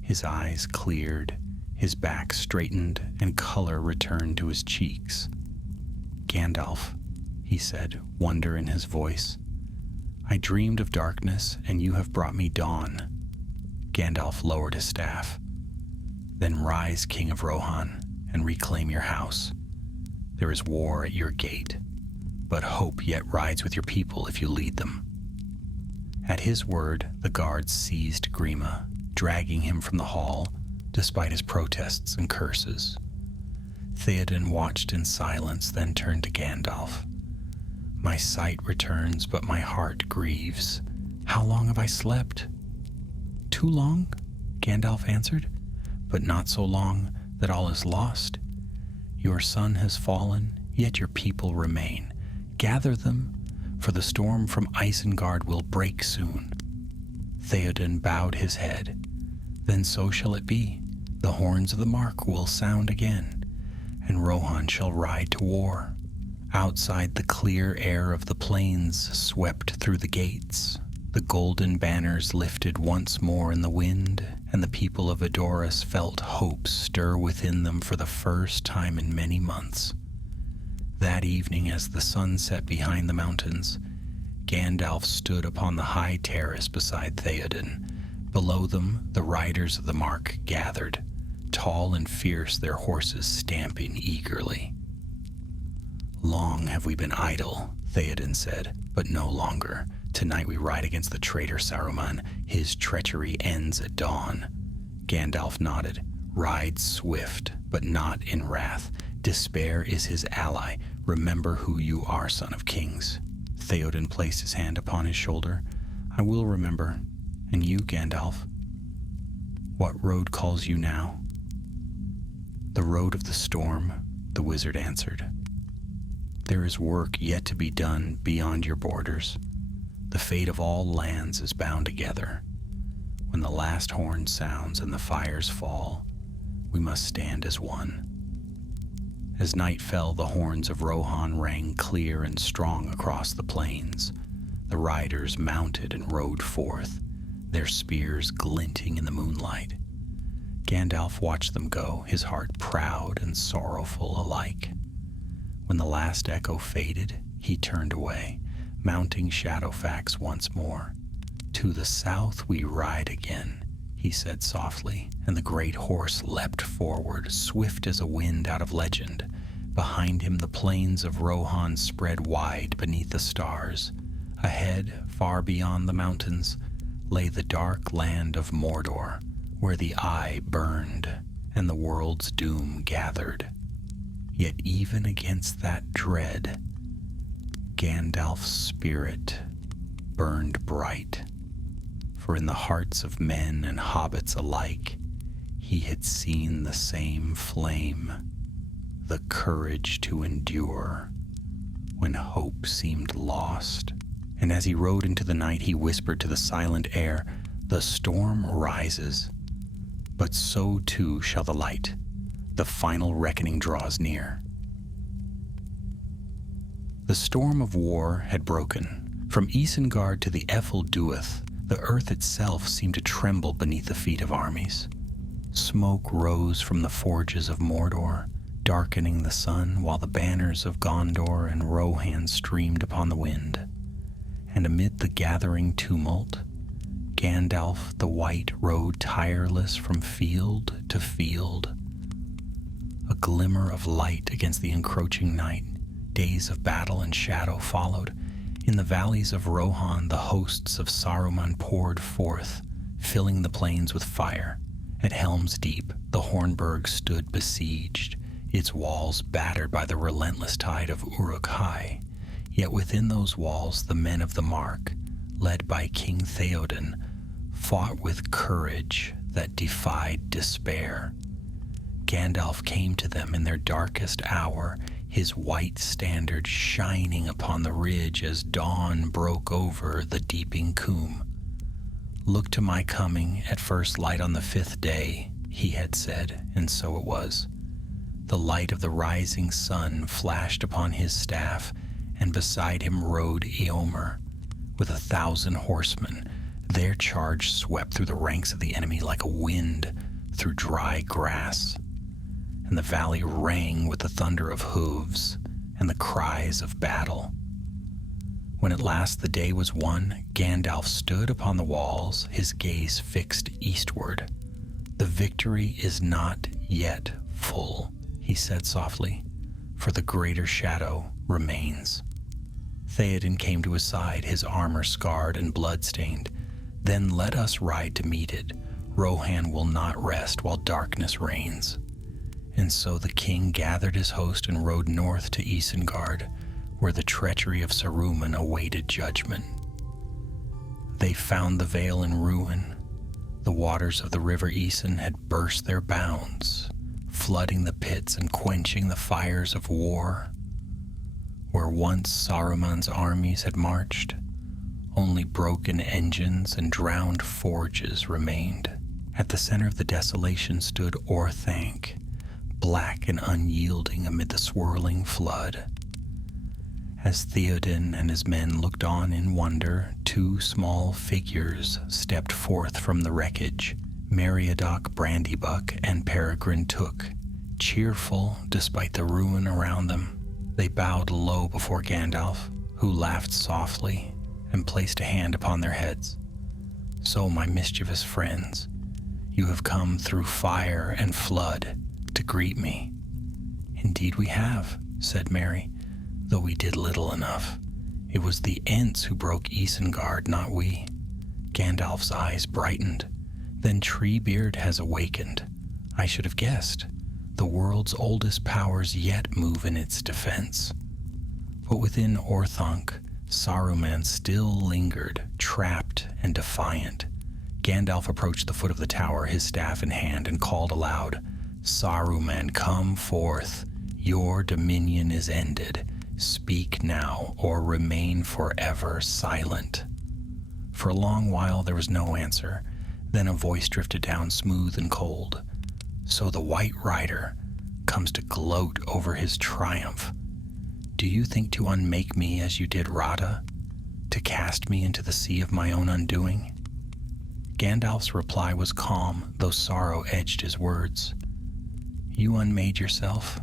His eyes cleared, his back straightened, and color returned to his cheeks. "Gandalf," he said, wonder in his voice, "I dreamed of darkness, and you have brought me dawn." Gandalf lowered his staff. "Then rise, King of Rohan, and reclaim your house. There is war at your gate, but hope yet rides with your people if you lead them." At his word, the guards seized Grima, dragging him from the hall, despite his protests and curses. Theoden watched in silence, then turned to Gandalf. "My sight returns, but my heart grieves. How long have I slept?" "Too long," Gandalf answered, "but not so long that all is lost. Your sun has fallen, yet your people remain. Gather them, for the storm from Isengard will break soon." Theoden bowed his head. "Then so shall it be. The horns of the mark will sound again, and Rohan shall ride to war." Outside, the clear air of the plains swept through the gates. The golden banners lifted once more in the wind, and the people of Edoras felt hope stir within them for the first time in many months. That evening, as the sun set behind the mountains, Gandalf stood upon the high terrace beside Theoden. Below them, the riders of the mark gathered, tall and fierce, their horses stamping eagerly. "Long have we been idle," Theoden said, "but no longer. Tonight we ride against the traitor Saruman. His treachery ends at dawn." Gandalf nodded. "Ride swift, but not in wrath. Despair is his ally. Remember who you are, son of kings." Theoden placed his hand upon his shoulder. "I will remember. And you, Gandalf? What road calls you now?" "The road of the storm," the wizard answered. "There is work yet to be done beyond your borders. The fate of all lands is bound together. When the last horn sounds and the fires fall, we must stand as one." As night fell, the horns of Rohan rang clear and strong across the plains. The riders mounted and rode forth, their spears glinting in the moonlight. Gandalf watched them go, his heart proud and sorrowful alike. When the last echo faded, he turned away, mounting Shadowfax once more. "To the south we ride again," he said softly, and the great horse leapt forward, swift as a wind out of legend. Behind him the plains of Rohan spread wide beneath the stars. Ahead, far beyond the mountains, lay the dark land of Mordor, where the eye burned and the world's doom gathered. Yet even against that dread, Gandalf's spirit burned bright, for in the hearts of men and hobbits alike, he had seen the same flame, the courage to endure when hope seemed lost. And as he rode into the night, he whispered to the silent air, "The storm rises, but so too shall the light. The final reckoning draws near." The storm of war had broken. From Isengard to the Efelduath, the earth itself seemed to tremble beneath the feet of armies. Smoke rose from the forges of Mordor, darkening the sun, while the banners of Gondor and Rohan streamed upon the wind. And amid the gathering tumult, Gandalf the White rode tireless from field to field. A glimmer of light against the encroaching night, days of battle and shadow followed. In the valleys of Rohan, the hosts of Saruman poured forth, filling the plains with fire. At Helm's Deep, the Hornburg stood besieged, its walls battered by the relentless tide of Uruk-hai. Yet within those walls, the men of the Mark, led by King Theoden, fought with courage that defied despair. Gandalf came to them in their darkest hour, his white standard shining upon the ridge as dawn broke over the deeping coombe. "Look to my coming at first light on the 5th day," he had said, and so it was. The light of the rising sun flashed upon his staff, and beside him rode Eomer with 1,000 horsemen. Their charge swept through the ranks of the enemy like a wind through dry grass, and the valley rang with the thunder of hooves and the cries of battle. When at last the day was won, Gandalf stood upon the walls, his gaze fixed eastward. "The victory is not yet full," he said softly, "for the greater shadow remains." Theoden came to his side, his armor scarred and blood-stained. "Then let us ride to meet it. Rohan will not rest while darkness reigns." And so the king gathered his host and rode north to Isengard, where the treachery of Saruman awaited judgment. They found the vale in ruin. The waters of the river Isen had burst their bounds, flooding the pits and quenching the fires of war. Where once Saruman's armies had marched, only broken engines and drowned forges remained. At the center of the desolation stood Orthanc, black and unyielding amid the swirling flood. As Theoden and his men looked on in wonder, 2 small figures stepped forth from the wreckage, Meriadoc Brandybuck and Peregrine Took, cheerful despite the ruin around them. They bowed low before Gandalf, who laughed softly and placed a hand upon their heads. "So, my mischievous friends, you have come through fire and flood to greet me." "Indeed we have," said Merry, "though we did little enough. It was the Ents who broke Isengard, not we." Gandalf's eyes brightened. "Then Treebeard has awakened. I should have guessed. The world's oldest powers yet move in its defense." But within Orthanc, Saruman still lingered, trapped and defiant. Gandalf approached the foot of the tower, his staff in hand, and called aloud, "Saruman, come forth. Your dominion is ended. Speak now, or remain forever silent." For a long while there was no answer. Then a voice drifted down, smooth and cold. "So the White Rider comes to gloat over his triumph. Do you think to unmake me as you did Rada? To cast me into the sea of my own undoing?" Gandalf's reply was calm, though sorrow edged his words. "You unmade yourself.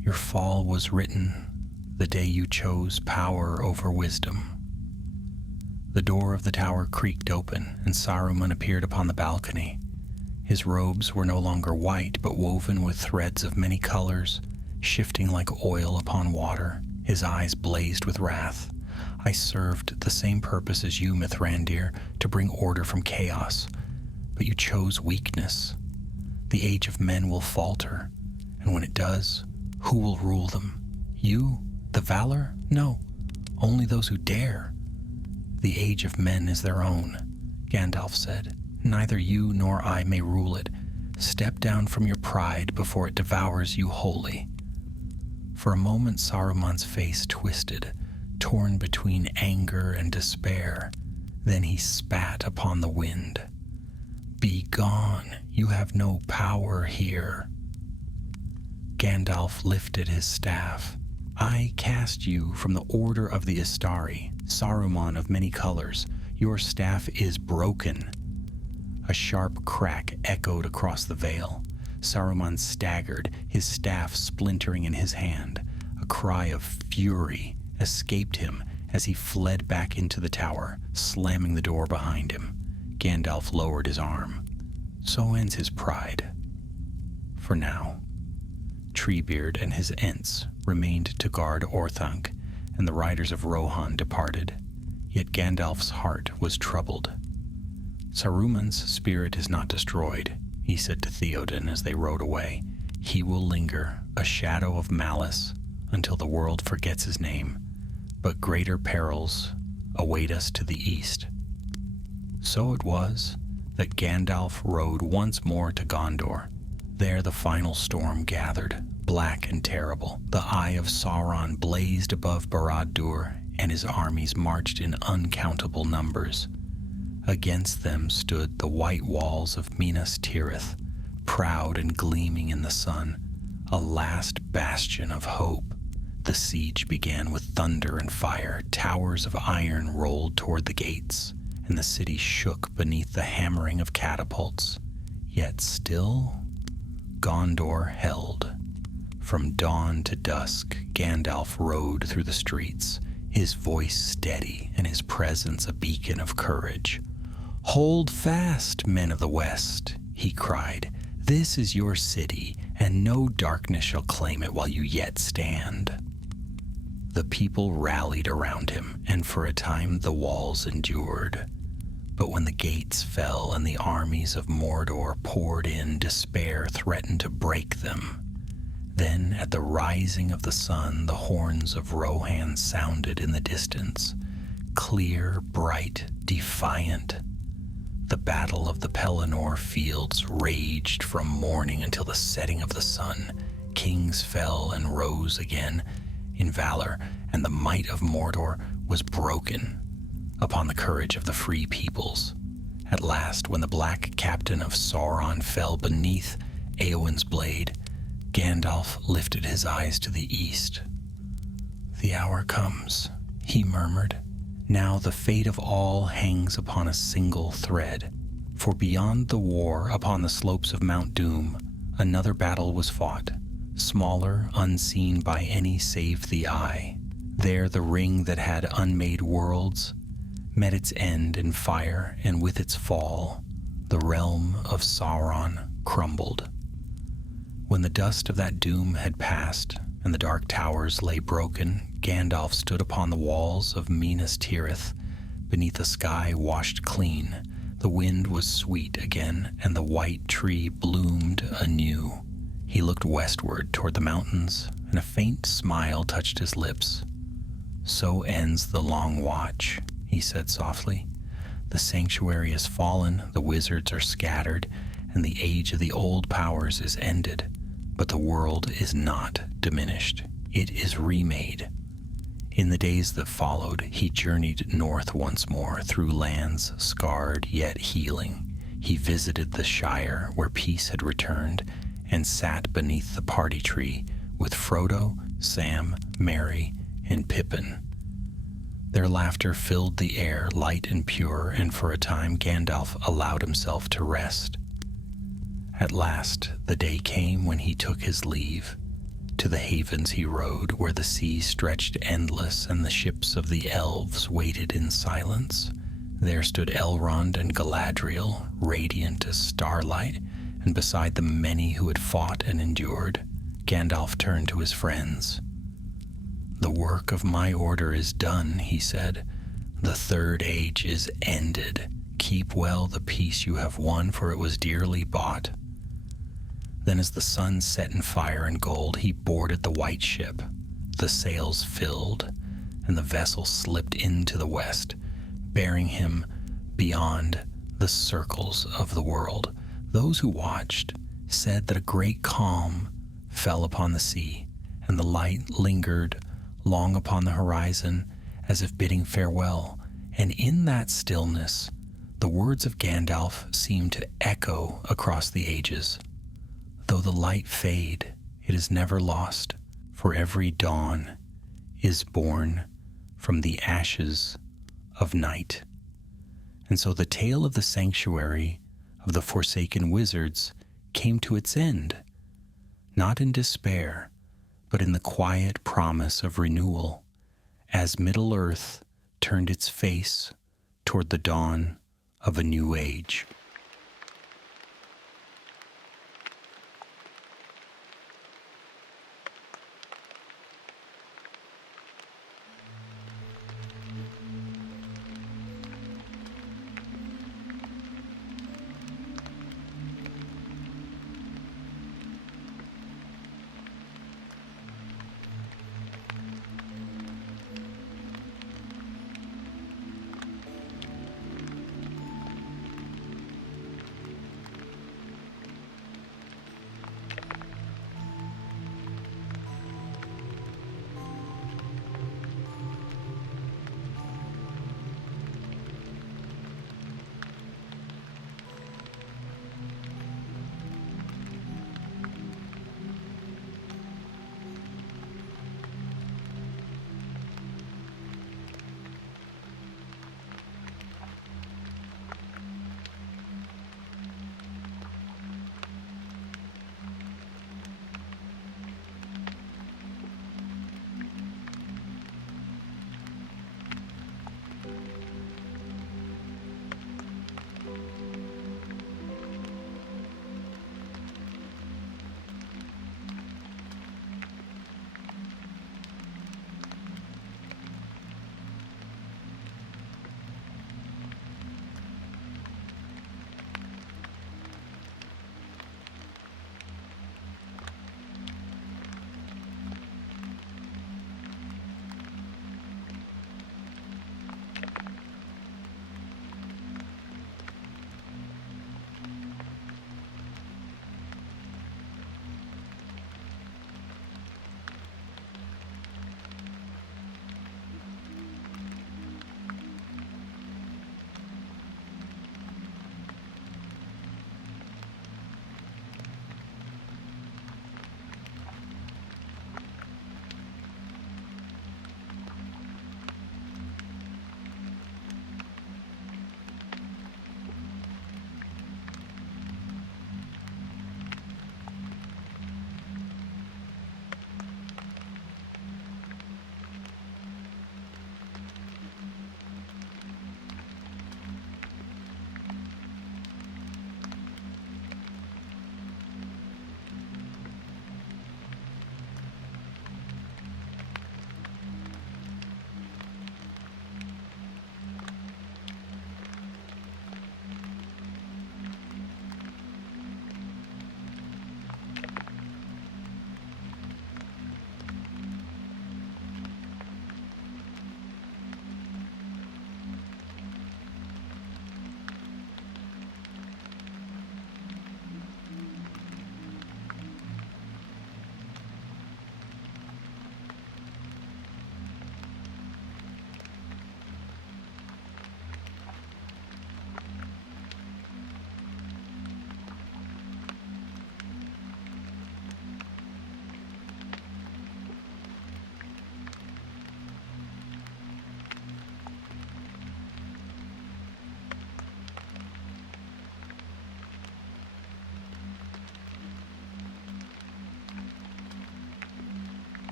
Your fall was written the day you chose power over wisdom." The door of the tower creaked open, and Saruman appeared upon the balcony. His robes were no longer white, but woven with threads of many colors, shifting like oil upon water. His eyes blazed with wrath. "I served the same purpose as you, Mithrandir, to bring order from chaos, but you chose weakness. The age of men will falter, and when it does, who will rule them? You? The Valor? No, only those who dare." "The age of men is their own," Gandalf said. "Neither you nor I may rule it. Step down from your pride before it devours you wholly." For a moment Saruman's face twisted, torn between anger and despair. Then he spat upon the wind. "Be gone, you have no power here." Gandalf lifted his staff. "I cast you from the order of the Istari, Saruman of many colors. Your staff is broken." A sharp crack echoed across the vale. Saruman staggered, his staff splintering in his hand. A cry of fury escaped him as he fled back into the tower, slamming the door behind him. Gandalf lowered his arm. So ends his pride. For now. Treebeard and his Ents remained to guard Orthanc, and the riders of Rohan departed. Yet Gandalf's heart was troubled. "Saruman's spirit is not destroyed," he said to Theoden as they rode away. "He will linger, a shadow of malice, until the world forgets his name. But greater perils await us to the east." So it was that Gandalf rode once more to Gondor. There the final storm gathered, black and terrible. The eye of Sauron blazed above Barad-dûr, and his armies marched in uncountable numbers. Against them stood the white walls of Minas Tirith, proud and gleaming in the sun. a last bastion of hope. The siege began with thunder and fire. Towers of iron rolled toward the gates, and the city shook beneath the hammering of catapults. Yet still, Gondor held. From dawn to dusk, Gandalf rode through the streets, his voice steady and his presence a beacon of courage. "Hold fast, men of the West," he cried. "This is your city, and no darkness shall claim it while you yet stand." The people rallied around him, and for a time the walls endured. But when the gates fell and the armies of Mordor poured in, despair threatened to break them. Then, at the rising of the sun, the horns of Rohan sounded in the distance, clear, bright, defiant. The battle of the Pelennor fields raged from morning until the setting of the sun. Kings fell and rose again in valor, and the might of Mordor was broken upon the courage of the free peoples. At last, when the black captain of Sauron fell beneath Eowyn's blade, Gandalf lifted his eyes to the east. "The hour comes," he murmured. "Now the fate of all hangs upon a single thread." For beyond the war upon the slopes of Mount Doom, another battle was fought, smaller, unseen by any save the eye. There the ring that had unmade worlds met its end in fire, and with its fall, the realm of Sauron crumbled. When the dust of that doom had passed, and the dark towers lay broken, Gandalf stood upon the walls of Minas Tirith, beneath a sky washed clean. The wind was sweet again, and the white tree bloomed anew. He looked westward toward the mountains, and a faint smile touched his lips. "So ends the long watch," he said softly. "The sanctuary is fallen, the wizards are scattered, and the age of the old powers is ended. But the world is not diminished. It is remade." In the days that followed, he journeyed north once more, through lands scarred yet healing. He visited the Shire, where peace had returned, and sat beneath the party tree with Frodo, Sam, Merry, and Pippin. Their laughter filled the air, light and pure, and for a time Gandalf allowed himself to rest. At last, the day came when he took his leave. To the havens he rode, where the sea stretched endless and the ships of the elves waited in silence. There stood Elrond and Galadriel, radiant as starlight, and beside them many who had fought and endured. Gandalf turned to his friends. "The work of my order is done," he said. "The third age is ended. Keep well the peace you have won, for it was dearly bought." Then as the sun set in fire and gold, he boarded the white ship. The sails filled, and the vessel slipped into the west, bearing him beyond the circles of the world. Those who watched said that a great calm fell upon the sea, and the light lingered long upon the horizon as if bidding farewell. And in that stillness, the words of Gandalf seemed to echo across the ages. "Though the light fade, it is never lost, for every dawn is born from the ashes of night." And so the tale of the sanctuary of the forsaken wizards came to its end, not in despair, but in the quiet promise of renewal, as Middle-earth turned its face toward the dawn of a new age.